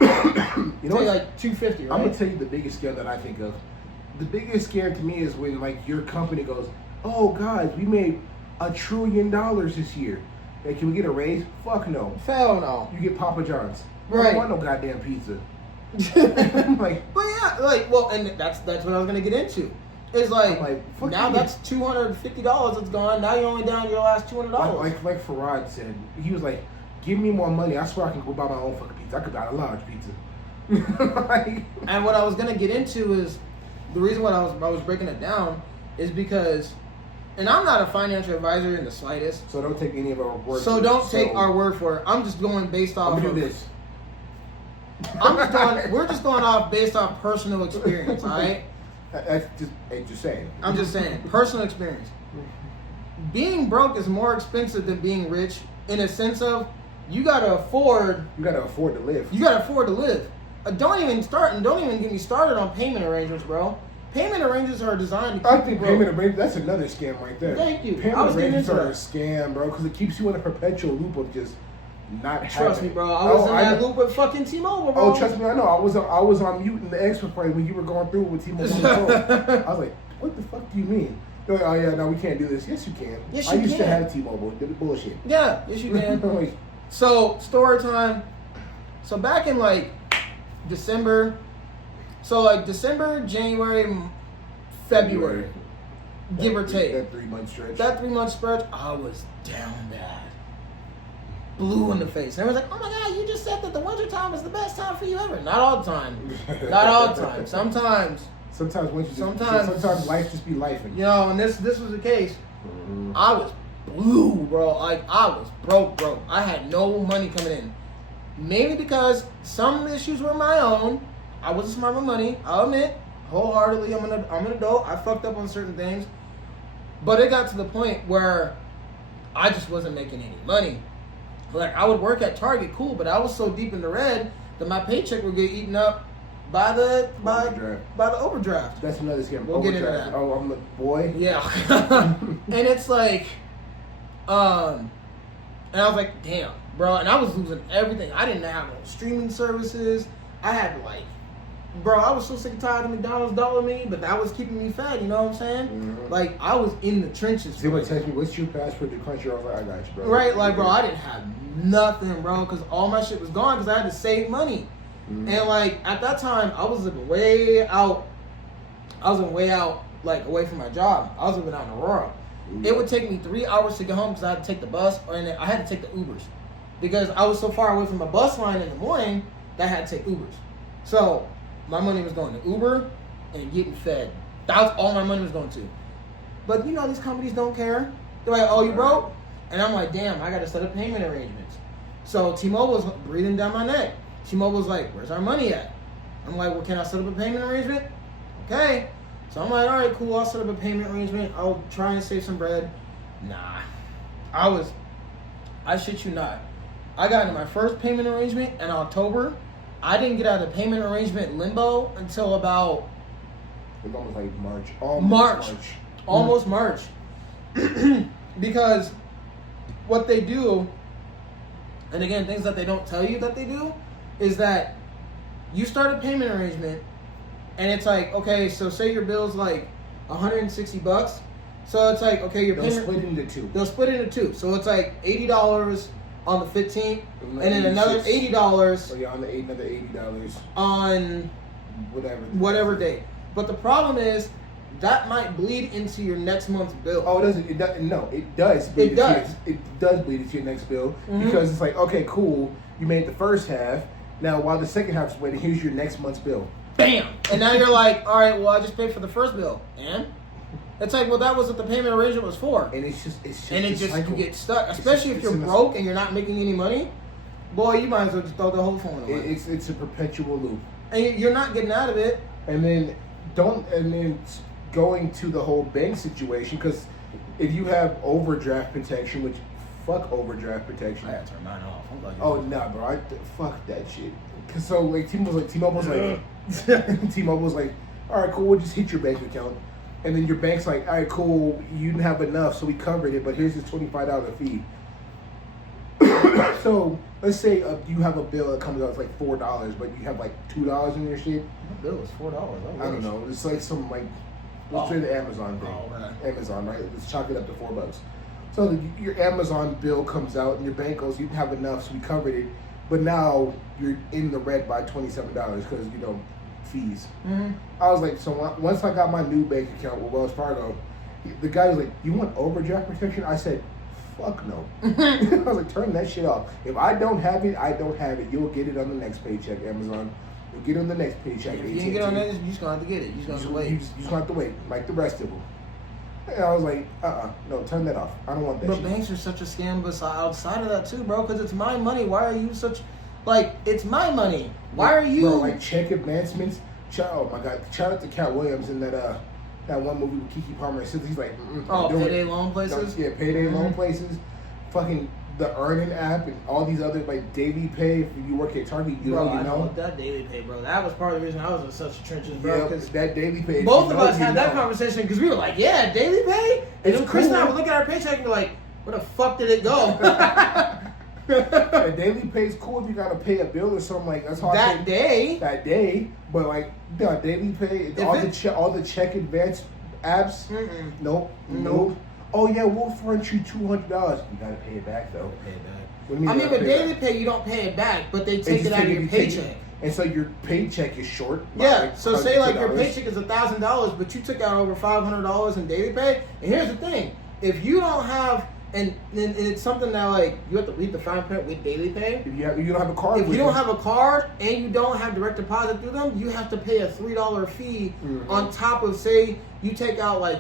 You know Say what? like $250, right? I'm gonna tell you the biggest scam that I think of. The biggest scam to me is when like your company goes, "Oh guys, we made $1 trillion this year. Hey, can we get a raise?" Fuck no. Hell no. You get Papa John's. I Right. don't want no goddamn pizza. Like, But yeah, like, well, and that's what I was gonna get into. It's like, I'm like, fuck now you. that's $250 that's gone. Now you're only down your last $200. like Farad said, he was like, "Give me more money. I swear I can go buy my own fucking pizza. I could buy a large pizza." Like, And what I was gonna get into is the reason why I was breaking it down is because, and I'm not a financial advisor in the slightest. so don't take any of our words. So don't take our word for it. I'm just going based off. I'm gonna of do this. We're just going off based off personal experience. All right. That's just saying. I'm just saying personal experience. Being broke is more expensive than being rich in a sense of you gotta afford. You gotta afford to live. You gotta afford to live. Don't even get me started on payment arrangements, bro. Payment arrangements are designed to I keep think you payment broke. arrangements, that's another scam right there. Thank you. I Payment was getting arrangements into are a that. scam, bro, because it keeps you in a perpetual loop of just not having. Trust me, bro. I was in that loop with fucking T-Mobile, bro. Oh, trust me, I know. I was on mute in the extra play when you were going through it with T-Mobile on the phone. I was like, what the fuck do you mean? They're like, oh yeah, no, we can't do this. Yes, you can. Yes, I you used to can. have T-Mobile. It was bullshit. Yeah, yes you can. Like, So, story time. So back in like December, January, February, give or take. That 3 month stretch. That 3 month stretch, I was down bad. Blue in the face. And everyone's like, oh my God, you just said that the winter time is the best time for you ever. Not all the time. Not all the time. Sometimes, Sometimes life just be life. you know, and this was the case. Mm-hmm. I was blue, bro. Like, I was broke. I had no money coming in. Mainly because some issues were my own. I wasn't smart with money. I'll admit, wholeheartedly, I'm an adult. I fucked up on certain things. But it got to the point where I just wasn't making any money. Like, I would work at Target, cool, but I was so deep in the red that my paycheck would get eaten up by the overdraft. That's another scam. We'll get into that. Oh, I'm the boy. Yeah. And it's like, and I was like, damn, bro. And I was losing everything. I didn't have no streaming services. I had like, bro, I was so sick and tired of McDonald's dollar me, but that was keeping me fed, you know what I'm saying? Mm-hmm. Like, I was in the trenches. Someone text me, what's your password to Crunchyroll? I was like, I got you, bro. Right, like, bro, I didn't have nothing, bro, because all my shit was gone because I had to save money. Mm-hmm. And, like, at that time, I was living way out, like, away from my job. I was living out in Aurora. Mm-hmm. It would take me 3 hours to get home because I had to take the bus, and I had to take the Ubers. Because I was so far away from my bus line in the morning that I had to take Ubers. So, my money was going to Uber and getting fed. That was all my money was going to. But, you know, these companies don't care. They're like, oh, you broke? And I'm like, damn, I got to set up payment arrangements. So T-Mobile's breathing down my neck. T-Mobile's like, where's our money at? I'm like, well, can I set up a payment arrangement? Okay. So I'm like, all right, cool. I'll set up a payment arrangement. I'll try and save some bread. Nah. I shit you not. I got into my first payment arrangement in October. I didn't get out of the payment arrangement limbo until about... It's almost like March. Almost March. Because what they do, and again, things that they don't tell you that they do, is that you start a payment arrangement, and it's like, okay, so say your bill's like $160. So it's like, okay, They'll split into two. They'll split into two. So it's like $80 on the 15th, and then another $80. So yeah, on the another $80 on whatever day. But the problem is that might bleed into your next month's bill. Oh, it doesn't. It does. No, it does. Bleed it does bleed into your next bill because it's like, okay, cool. You made the first half. Now, while the second half is waiting, here's your next month's bill. Bam! And now you're like, all right, well, I just paid for the first bill, and it's like, well, that was what the payment arrangement was for. And it's just you get stuck, especially if you're broke and you're not making any money. Boy, you might as well just throw the whole phone away. It's a perpetual loop, and you're not getting out of it. And then going to the whole bank situation, because if you have overdraft protection, which fuck overdraft protection. I had to turn mine off. Oh nah, bro, fuck that shit. Cause so like T-Mobile's like, all right, cool, we'll just hit your bank account, and then your bank's like, all right, cool, you didn't have enough, so we covered it, but here's this $25 fee. So let's say you have a bill that comes out it's like $4, but you have like $2 in your shit. My bill was $4. I don't know. It's like some like let's say the Amazon thing. Oh, okay. Amazon, right? Let's chalk it up to $4. So your Amazon bill comes out and your bank goes, you didn't have enough, so we covered it. But now you're in the red by $27 because fees. Mm-hmm. I was like, so once I got my new bank account with Wells Fargo, the guy was like, you want overdraft protection? I said, fuck no. I was like, turn that shit off. If I don't have it, I don't have it. You'll get it on the next paycheck, Amazon. You'll get it on the next paycheck. If you get on that, you're just going to have to get it. You're just going to wait. You just going to have to wait, like the rest of them. And I was like, no, turn that off. I don't want that but shit. But banks are such a scam outside of that too, bro, because it's my money. Why are you such... Like, it's my money. Why are you... Bro, like, check advancements. Oh, my God. Shout out to Cat Williams in that one movie with Keke Palmer. He's like, Payday Loan Places? Yeah, Payday Loan Places. Fucking the Earning app and all these other, like, Daily Pay. If you work at Target, you know. That Daily Pay, bro. That was part of the reason I was in such trenches, bro. Yeah, that Daily Pay. Both of us had that conversation because we were like, yeah, Daily Pay? And then Chris and I would look at our paycheck and be like, where the fuck did it go? Yeah, Daily Pay is cool if you gotta pay a bill or something like that's hard. That day, but like Daily Pay, all the check advance apps. Mm-mm. Nope. Oh yeah, we'll front you $200. You gotta pay it back though. Pay it back. With Daily Pay, you don't pay it back, but they take it out of your paycheck. And so your paycheck is short. Yeah. Like so say like your paycheck is $1,000, but you took out over $500 in Daily Pay. And here's the thing: if you don't have And it's something that like you have to read the fine print with Daily Pay. If you don't have a card. If you don't have a card and you don't have direct deposit through them, you have to pay a $3 fee on top of say you take out like.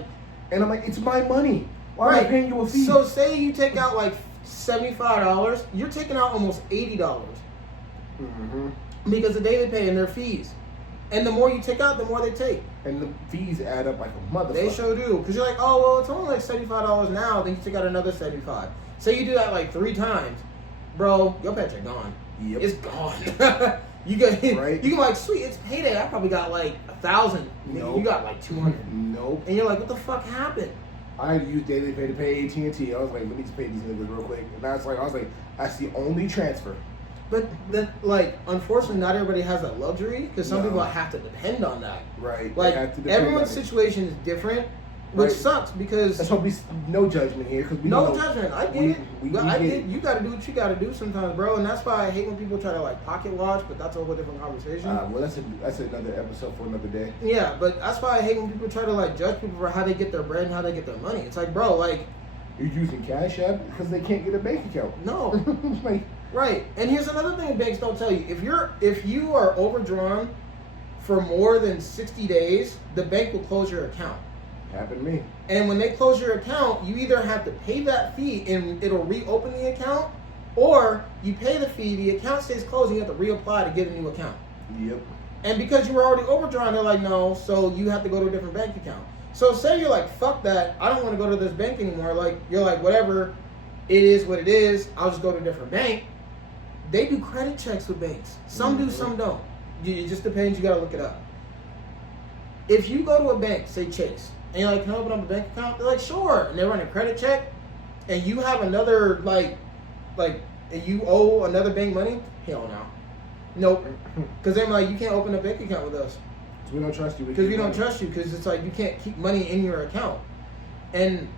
And I'm like, it's my money. Why am I paying you a fee? So say you take out like $75, you're taking out almost $80 because of Daily Pay and their fees. And the more you take out, the more they take. And the fees add up like a motherfucker. They sure do. Because you're like, oh, well, it's only like $75 now. Then you take out another $75. Say you do that like 3 times. Bro, your paycheck gone. Yep. It's gone. You can like, sweet, it's payday. I probably got like 1,000. Nope. You got like 200. Nope. And you're like, what the fuck happened? I used Daily Pay to pay AT&T. I was like, let me just pay these niggas real quick. And I was like, that's the only transfer. But unfortunately, not everybody has that luxury because some people have to depend on that. Right. Like everyone's situation is different, which sucks because. That's why no judgment here because we no judgment. I get it. You got to do what you got to do sometimes, bro. And that's why I hate when people try to like pocket watch, but that's a whole different conversation. Well, that's another episode for another day. Yeah, but that's why I hate when people try to like judge people for how they get their bread and how they get their money. It's like, bro, like. You're using Cash App because they can't get a bank account. No. Like. Right, and here's another thing banks don't tell you: if you are overdrawn for more than 60 days, the bank will close your account. Happened to me. And when they close your account, you either have to pay that fee and it'll reopen the account, or you pay the fee, the account stays closed, and you have to reapply to get a new account. Yep. And because you were already overdrawn, they're like, no, so you have to go to a different bank account. So say you're like, fuck that, I don't want to go to this bank anymore. Like, you're like, whatever, it is what it is, I'll just go to a different bank. They do credit checks with banks. Some do, some don't. It just depends, you gotta look it up. If you go to a bank, say Chase, and you're like, can I open up a bank account? They're like, sure. And they run a credit check, and you have another, and you owe another bank money? Hell no. Nope. Because they're like, you can't open a bank account with us. Because we don't trust you. Because we don't trust you. Because it's like, you can't keep money in your account. And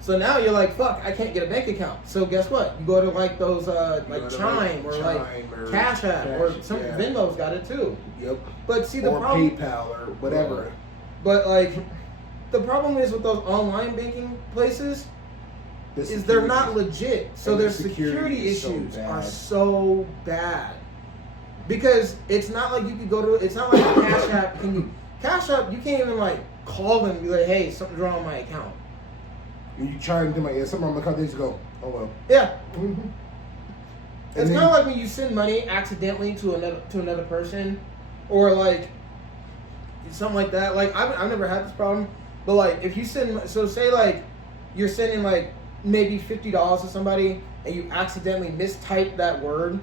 so now you're like, fuck, I can't get a bank account. So guess what? You go to like those, like Chime, or like Cash App, or some Venmo's got it too. Yep. But see, the or problem, PayPal or whatever. But like, the problem is with those online banking places is they're not legit. So their security issues are so bad. Because it's not like you could go to, it's not like Cash App. Cash App, you can't even like call them and be like, hey, something's wrong with my account. And you try and do like, yeah, something on my account, they just go, oh well. Yeah. It's kind of like when you send money accidentally to another person, or like something like that. Like I've never had this problem, but like if you send, so say like you're sending like maybe $50 to somebody and you accidentally mistype that word,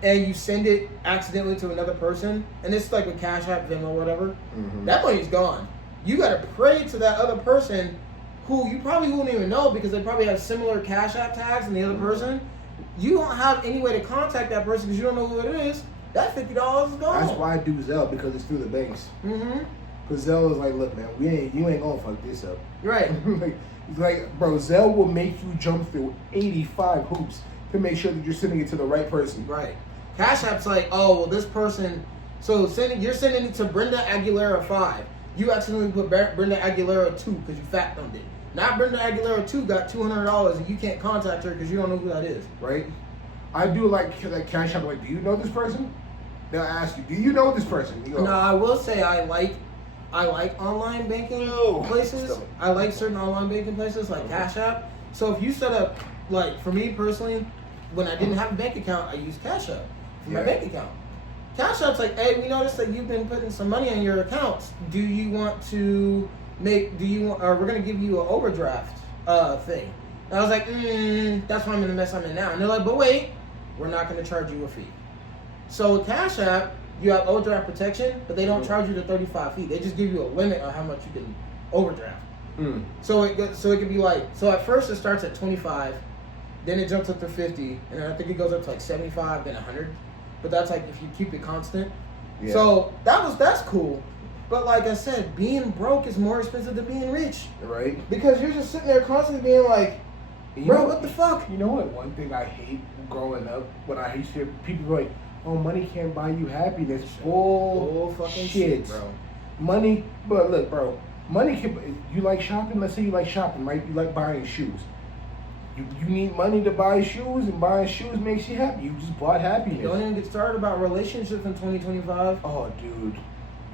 and you send it accidentally to another person, and it's like with Cash App, Venmo, whatever, that money's gone. You gotta pray to that other person who you probably wouldn't even know because they probably have similar Cash App tags than the other person. You don't have any way to contact that person because you don't know who it is. That $50 is gone. That's why I do Zelle, because it's through the banks. Because Zelle is like, look, man, you ain't gonna fuck this up. Right. like, bro, Zelle will make you jump through 85 hoops to make sure that you're sending it to the right person. Right. Cash App's like, oh, well, this person, so you're sending it to Brenda Aguilera 5. You accidentally put Brenda Aguilera 2 because you fat thumbed it. Now Brenda Aguilera 2 got $200 and you can't contact her because you don't know who that is. Right. I do like Cash App. Like, do you know this person? They'll ask you, do you know this person? You go, no, I will say I like online banking places. I like certain online banking places like Cash App. So if you set up, like for me personally, when I didn't have a bank account, I used Cash App for my bank account. Cash App's like, hey, we noticed that you've been putting some money on your accounts. Do you want to we're going to give you an overdraft thing. And I was like, that's why I'm in the mess I'm in now. And they're like, but wait, we're not going to charge you a fee. So with Cash App, you have overdraft protection, but they don't charge you the 35 fee. They just give you a limit on how much you can overdraft. So it could be like, so at first it starts at 25, then it jumps up to 50, and then I think it goes up to like 75, then 100. But that's like if you keep it constant. Yeah. So that's cool. But like I said, being broke is more expensive than being rich. Right. Because you're just sitting there constantly being like, bro, what the fuck? You know what? One thing I hate growing up, when I used to hear people be like, oh, money can't buy you happiness. Bull fucking shit, bro. Money, but look, bro, money can, you like shopping? Let's say you like shopping, right? You like buying shoes. You need money to buy shoes, and buying shoes makes you happy. You just bought happiness. Don't even get started about relationships in 2025. Oh, dude.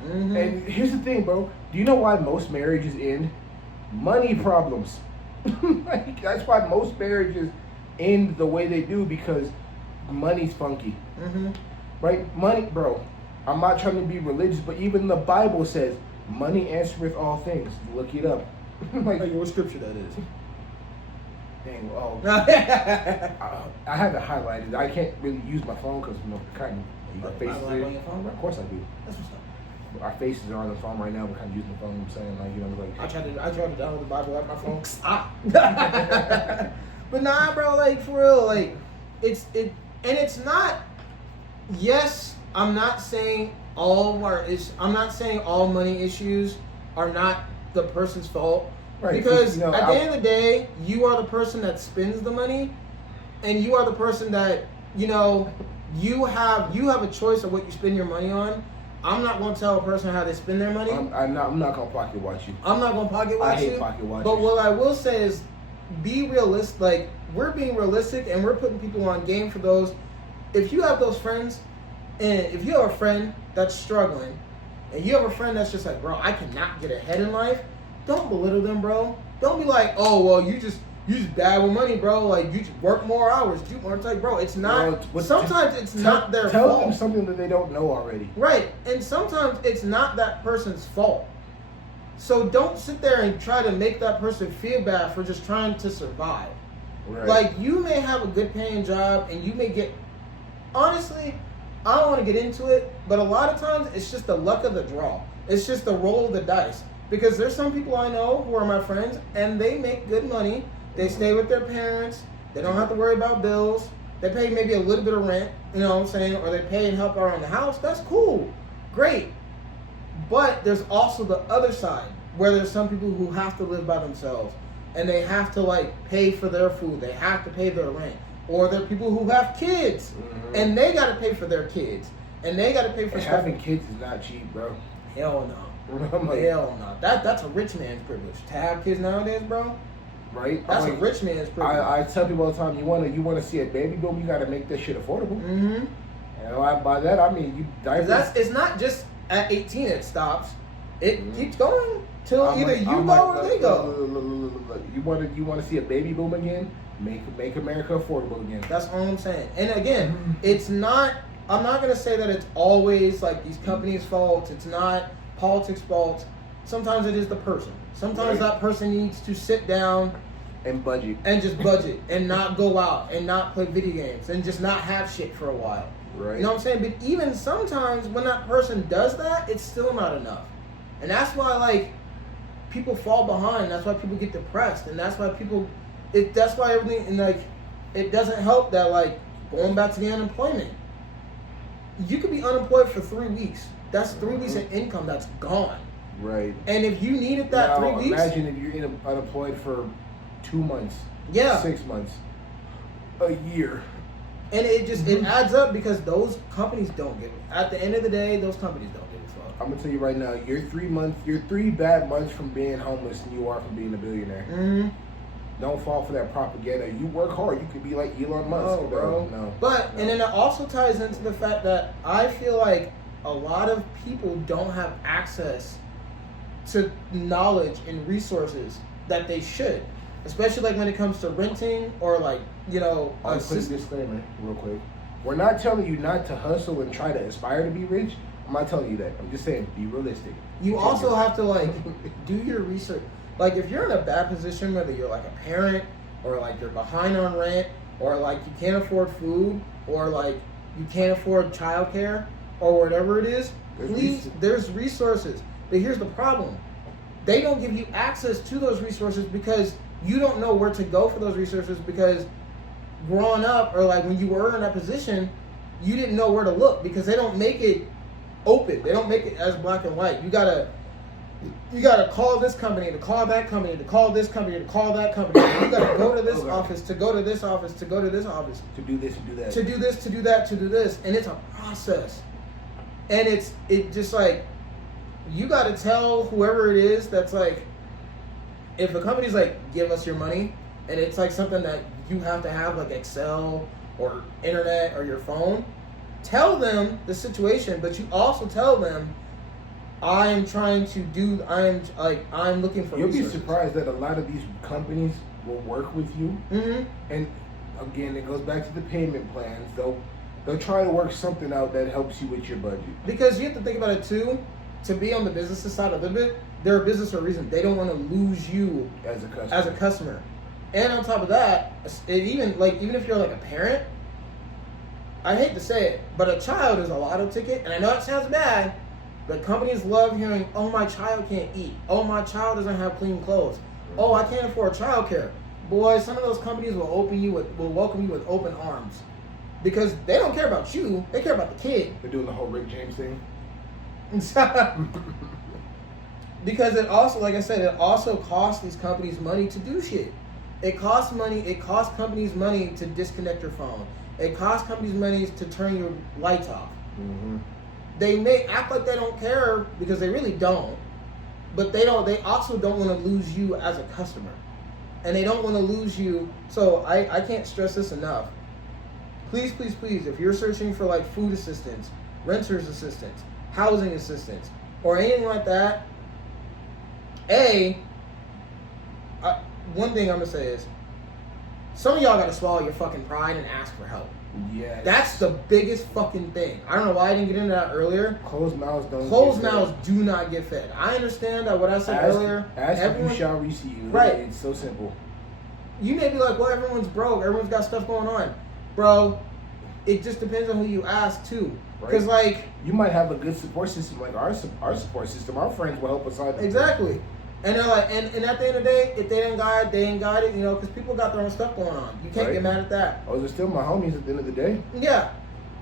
And here's the thing, bro. Do you know why most marriages end? Money problems. Like, that's why most marriages end the way they do, because money's funky. Right? Money, bro. I'm not trying to be religious, but even the Bible says, money answereth all things. Look it up. Like, what scripture that is? Dang, oh. I have it highlighted. I can't really use my phone because, kind of, our faces are on your phone, of course I do. That's what's up. Our faces are on the phone right now. We're kind of using the phone. I'm saying, like, like. I tried to download the Bible on my phone. Stop. But nah, bro. Like, for real. Like, it's not. Yes, I'm not saying all money issues are not the person's fault. Right. Because at the end of the day, you are the person that spends the money, and you are the person that you have a choice of what you spend your money on. I'm not going to tell a person how they spend their money. I'm not going to pocket watch you. I'm not going to pocket watch you. I hate pocket watchers. But what I will say is, be realistic. Like, we're being realistic, and we're putting people on game for those. If you have those friends, and if you have a friend that's struggling, and you have a friend that's just like, bro, I cannot get ahead in life, don't belittle them, bro. Don't be like, oh, well, you just bad with money, bro. Like, you just work more hours, do more. It's like, bro, it's not. Sometimes it's not their fault. Tell them something that they don't know already. Right, and sometimes it's not that person's fault. So don't sit there and try to make that person feel bad for just trying to survive. Right. Like, you may have a good paying job and you may get, honestly, I don't want to get into it, but a lot of times it's just the luck of the draw. It's just the roll of the dice. Because there's some people I know who are my friends and they make good money. They stay with their parents. They don't have to worry about bills. They pay maybe a little bit of rent, you know what I'm saying? Or they pay and help around the house. That's cool. Great. But there's also the other side where there's some people who have to live by themselves and they have to like pay for their food. They have to pay their rent. Or there are people who have kids and they got to pay for their kids. And they got to pay for stuff. Having kids is not cheap, bro. Hell no. Hell no. That's a rich man's privilege. To have kids nowadays, bro. Right? That's a rich man's privilege. I tell people all the time, you wanna see a baby boom, you gotta make that shit affordable. Mm-hmm. And by that I mean you diapers. It's not just at 18 it stops. It keeps going till either you go or they go. You wanna see a baby boom again? Make America affordable again. That's all I'm saying. And again, it's not. I'm not gonna say that it's always like these companies' fault. It's not politics' fault. Sometimes it is the person. Sometimes that person needs to sit down and budget and just budget and not go out and not play video games and just not have shit for a while. Right. You know what I'm saying? But even sometimes when that person does that, it's still not enough. And that's why like people fall behind. That's why people get depressed. And that's why that's why everything and like it doesn't help that like going back to the unemployment. You could be unemployed for 3 weeks. That's 3 weeks of income that's gone. Right. And if you needed that 3 weeks, imagine if you're unemployed for 2 months, 6 months, a year. And it just it adds up because those companies don't give it. At the end of the day, those companies don't give a fuck. I'm gonna tell you right now, you're 3 bad months from being homeless than you are from being a billionaire. Mm-hmm. Don't fall for that propaganda. You work hard, you could be like Elon Musk, bro. No. But and then it also ties into the fact that I feel like a lot of people don't have access to knowledge and resources that they should, especially like when it comes to renting or like I'll put a disclaimer real quick. We're not telling you not to hustle and try to aspire to be rich. I'm not telling you that. I'm just saying be realistic. You also have to like do your research. Like if you're in a bad position, whether you're like a parent or like you're behind on rent or like you can't afford food or like you can't afford childcare or whatever it is, there's resources. But here's the problem. They don't give you access to those resources because you don't know where to go for those resources because growing up or like when you were in that position, you didn't know where to look because they don't make it open. They don't make it as black and white. You gotta call this company to call that company to call this company to call that company. You gotta go to this office to go to this office to go to this office to do this and do that to do this to do that to do this, and it's a process. And it just like you gotta tell whoever it is that's like, if a company's like give us your money, and it's like something that you have to have like Excel or internet or your phone, tell them the situation, but you also tell them I'm looking for You'll resources. be surprised that a lot of these companies will work with you. Mm-hmm. And again, it goes back to the payment plans. They'll try to work something out that helps you with your budget. Because you have to think about it too. To be on the business side a little bit, they're a business for a reason. They don't want to lose you as a customer. And on top of that, even if you're like a parent, I hate to say it, but a child is a lotto ticket. And I know it sounds bad, but companies love hearing, "Oh, my child can't eat. Oh, my child doesn't have clean clothes. Oh, I can't afford childcare." Boy, some of those companies will welcome you with open arms, because they don't care about you. They care about the kid. They're doing the whole Rick James thing. Because it also, like I said, it also costs these companies money to do shit. It costs money. It costs companies money to disconnect your phone. It costs companies money to turn your lights off. Mm-hmm. They may act like they don't care because they really don't, but they also don't want to lose you as a customer, and they don't want to lose you. So I can't stress this enough. Please, please, please, if you're searching for like food assistance, renters assistance, housing assistance, or anything like that, one thing I'm gonna say is some of y'all got to swallow your fucking pride and ask for help. Yeah. That's the biggest fucking thing. I don't know why I didn't get into that earlier. Closed mouths don't. Closed mouths do not get fed. I understand that what I said earlier. Ask if you shall receive. Right. It's so simple. You may be like, well, everyone's broke. Everyone's got stuff going on. Bro, it just depends on who you ask, too. Because, like... You might have a good support system, like our support system. Our friends will help us out. Exactly. And they're like, and at the end of the day, if they ain't got it, they ain't got it, you know, because people got their own stuff going on. You can't get mad at that. Those are still my homies at the end of the day. Yeah.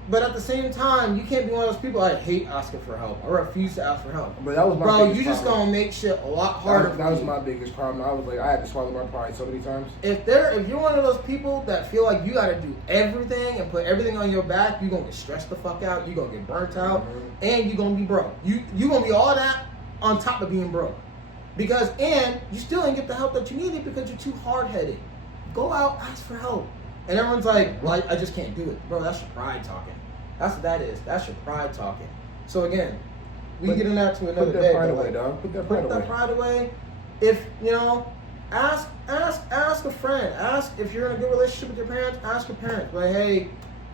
But at the same time, you can't be one of those people, I hate asking for help. I refuse to ask for help. But that was my Bro, biggest you just problem. gonna make shit a lot harder. That was my biggest problem. I was like, I had to swallow my pride so many times. If you're one of those people that feel like you gotta do everything and put everything on your back, you're gonna get stressed the fuck out, you're gonna get burnt out, and you're gonna be broke. You gonna be all that on top of being broke. And you still ain't get the help that you needed because you're too hard-headed. Go out, ask for help. And everyone's like, well, I just can't do it. Bro, that's your pride talking. That's what that is. That's your pride talking. So again, we can get into that to another day. Put that pride away, dog. Put that pride away. If, you know, ask a friend. Ask if you're in a good relationship with your parents, ask your parents. Like, hey,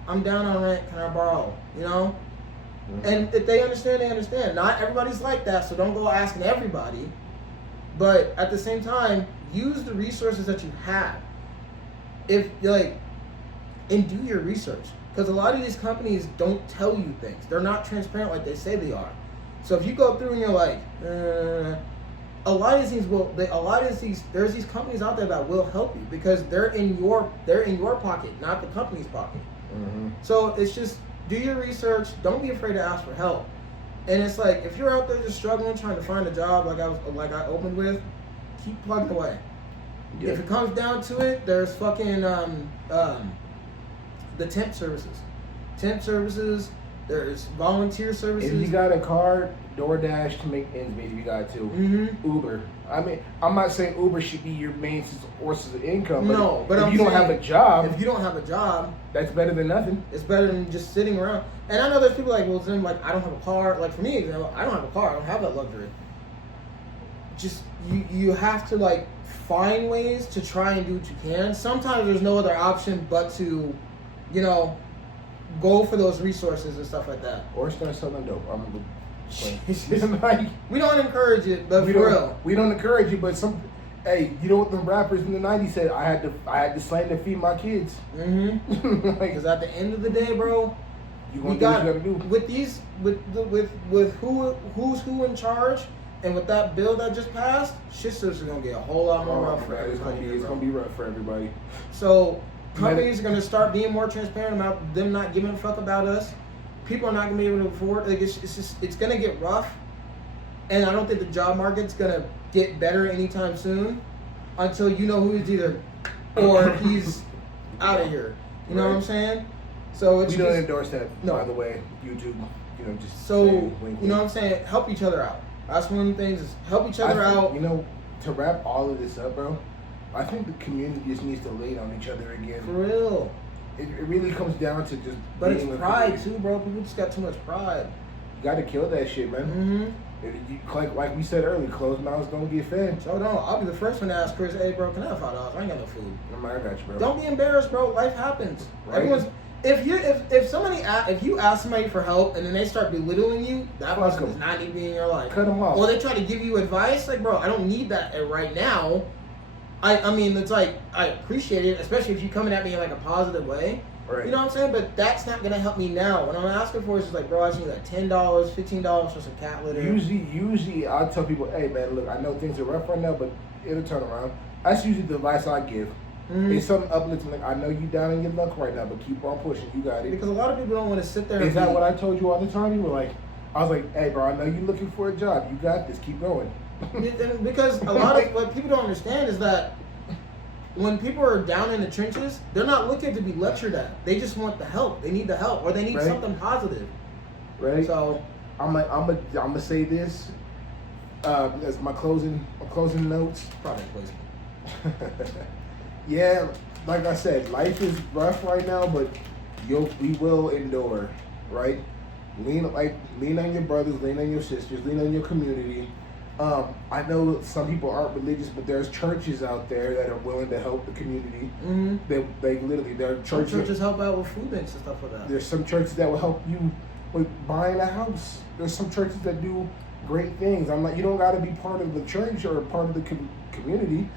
I'm down on rent, can I borrow? You know? And if they understand, they understand. Not everybody's like that, so don't go asking everybody. But at the same time, use the resources that you have. If you're like, and do your research. Because a lot of these companies don't tell you things. They're not transparent like they say they are. So if you go through and you're like, a lot of these there's these companies out there that will help you because they're in your pocket, not the company's pocket. So it's just do your research. Don't be afraid to ask for help. And it's like if you're out there just struggling, trying to find a job, like I opened with, keep plugging away. Yeah. If it comes down to it, there's fucking the tent services. There's volunteer services. If you got a car, DoorDash to make ends meet. If you got to Uber. I mean, I'm not saying Uber should be your main source of income. But if you don't have a job, that's better than nothing. It's better than just sitting around. And I know there's people like, well, then like I don't have a car. Like for me, example, I don't have a car. I don't have that luxury. Just you have to like find ways to try and do what you can. Sometimes there's no other option but to, you know, go for those resources and stuff like that. Or start selling dope. We don't encourage it, but for real. We don't encourage it, but hey, you know what the rappers in the 90s said? I had to slang to feed my kids. Because at the end of the day, bro, you gotta do. With who's who in charge, and with that bill that just passed, shit's just gonna get a whole lot more rough for everybody. It's gonna be rough for everybody. So companies are gonna start being more transparent about them not giving a fuck about us. People are not gonna be able to afford. Like it's gonna get rough, and I don't think the job market's gonna get better anytime soon, until you know who is either, or he's out of here. You know what I'm saying? So it's we don't endorse that. No. By the way, YouTube. You know, just so you know what I'm saying. Help each other out. That's one of the things. Is help each other out. You know, to wrap all of this up, bro. I think the community just needs to lean on each other again. For real. It really comes down to just. But it's pride too, bro. People just got too much pride. You gotta kill that shit, man. Like we said earlier, closed mouths don't get fed. So don't. I'll be the first one to ask Chris, hey, bro, can I have $5? I ain't got no food. I got you, bro. Don't be embarrassed, bro. Life happens. Right? Everyone's. If you ask somebody for help and then they start belittling you, that person does not need to be in your life. Cut them off. Or they try to give you advice, like, bro, I don't need that right now. I mean, it's like I appreciate it, especially if you're coming at me in like a positive way. Right. You know what I'm saying? But that's not gonna help me now. What I'm asking for is just like, bro, I just need like $10, $15 for some cat litter. Usually, I'll tell people, hey man, look, I know things are rough right now, but it'll turn around. That's usually the advice I give. It's something uplifting, like I know you down in your luck right now, but keep on pushing. You got it. Because a lot of people don't want to sit there. Is that what I told you all the time? You were like, I was like, hey bro, I know you're looking for a job. You got this. Keep going. Because a lot of what people don't understand is that when people are down in the trenches, they're not looking to be lectured at. They just want the help. They need the help, or they need something positive. Right. So I'm gonna say this as my closing notes. Product placement. Yeah, like I said, life is rough right now, but we will endure, right? Lean on your brothers, lean on your sisters, lean on your community. I know some people aren't religious, but there's churches out there that are willing to help the community. Mm-hmm. They literally, there are Some churches. churches help out with food banks and stuff like that. There's some churches that will help you with buying a house. There's some churches that do great things. I'm like, you don't got to be part of the church or part of the community.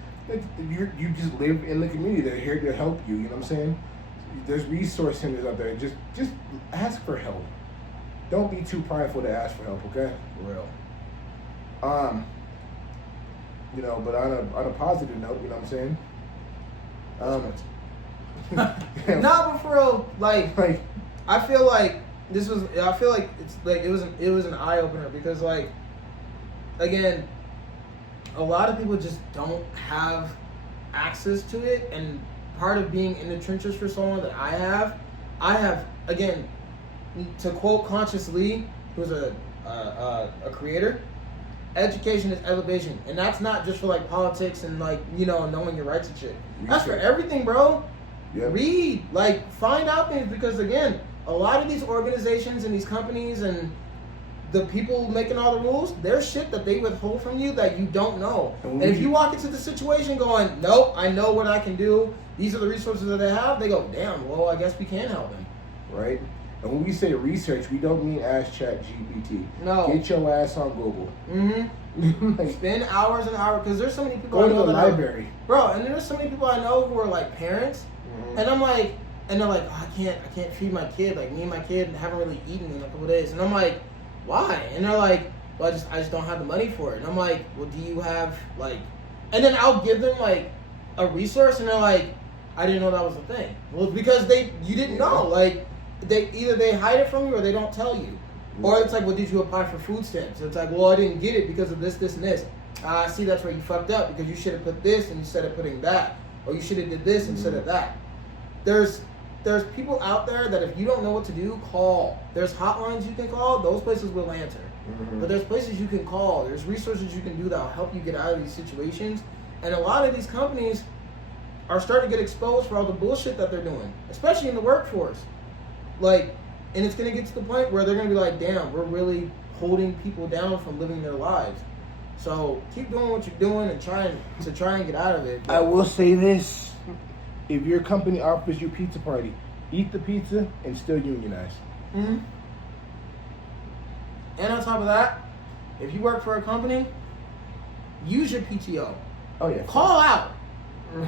You just live in the community. They're here to help you. You know what I'm saying? There's resource centers out there. Just ask for help. Don't be too prideful to ask for help. Okay. Real. You know, but on a positive note, you know what I'm saying? Not but for real, like I feel like it's like it was an eye opener because like again, a lot of people just don't have access to it, and part of being in the trenches for someone that I have again, to quote Conscious Lee, who's a creator. Education is elevation, and that's not just for like politics and like, you know, knowing your rights and shit. That's for everything, bro. Yep. Read, like, find out things, because again, a lot of these organizations and these companies and the people making all the rules, there's shit that they withhold from you that you don't know. And if you walk into the situation going, nope, I know what I can do, these are the resources that they have, they go, damn, well, I guess we can help them. Right. And when we say research, we don't mean ask ChatGPT. No. Get your ass on Google. Mm-hmm. Like, spend hours and hours, because there's so many people go I to know the library. Bro, and there's so many people I know who are like parents, and I'm like, and they're like, oh, I can't feed my kid. Like, me and my kid haven't really eaten in a couple of days. And I'm like, why? And they're like, well, I just don't have the money for it. And I'm like, well, do you have like, and then I'll give them like a resource, and they're like, I didn't know that was a thing. Well, it's because you didn't know. Like, they hide it from you or they don't tell you. Or it's like, well, did you apply for food stamps? So it's like, well, I didn't get it because of this, and this. See, that's where you fucked up, because you should have put this instead of putting that. Or you should have did this instead of that. There's people out there that if you don't know what to do, call. There's hotlines you can call. Those places will answer. But there's places you can call. There's resources you can do that will help you get out of these situations. And a lot of these companies are starting to get exposed for all the bullshit that they're doing, especially in the workforce. Like, and it's going to get to the point where they're going to be like, damn, we're really holding people down from living their lives. So keep doing what you're doing and try and get out of it. I will say this. If your company offers you pizza party, eat the pizza and still unionize. Mm-hmm. And on top of that, if you work for a company, use your PTO. Oh, yeah. Call out.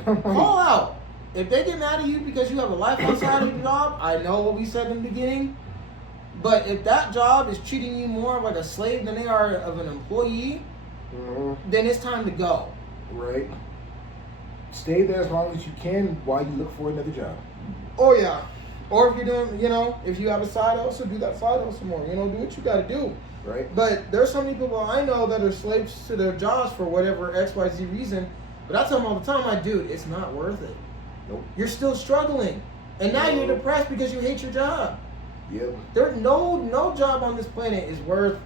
Call out. If they get mad at you because you have a life outside of your job, I know what we said in the beginning, but if that job is treating you more like a slave than they are of an employee, then it's time to go. Right. Stay there as long as you can while you look for another job. Oh, yeah. Or if you're doing, you know, if you have a side hustle, do that side hustle more. You know, do what you got to do. Right. But there's so many people I know that are slaves to their jobs for whatever XYZ reason. But I tell them all the time, like, dude, it's not worth it. Nope. You're still struggling. And now you're depressed because you hate your job. Yep. There's no job on this planet is worth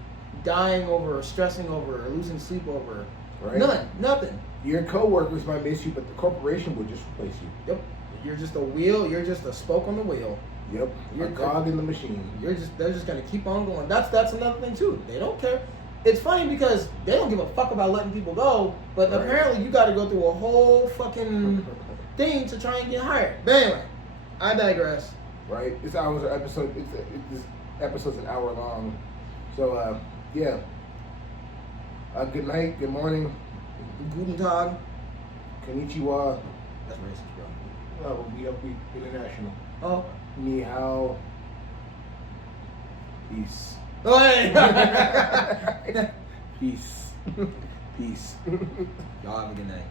dying over or stressing over or losing sleep over. Right. None. Nothing. Your coworkers might miss you, but the corporation will just replace you. Yep. You're just a wheel. You're just a spoke on the wheel. Yep. You're a cog in the machine. They're just gonna keep on going. That's another thing too. They don't care. It's funny because they don't give a fuck about letting people go, but apparently you got to go through a whole fucking thing to try and get hired. But anyway, I digress. Right. This episode. This episode's an hour long. So yeah. Good night. Good morning. Guten Tag. Konnichiwa. That's racist, bro. Oh, we international. Oh. Ni hao. Peace. Oh, hey. Peace. Peace. Y'all have a good night.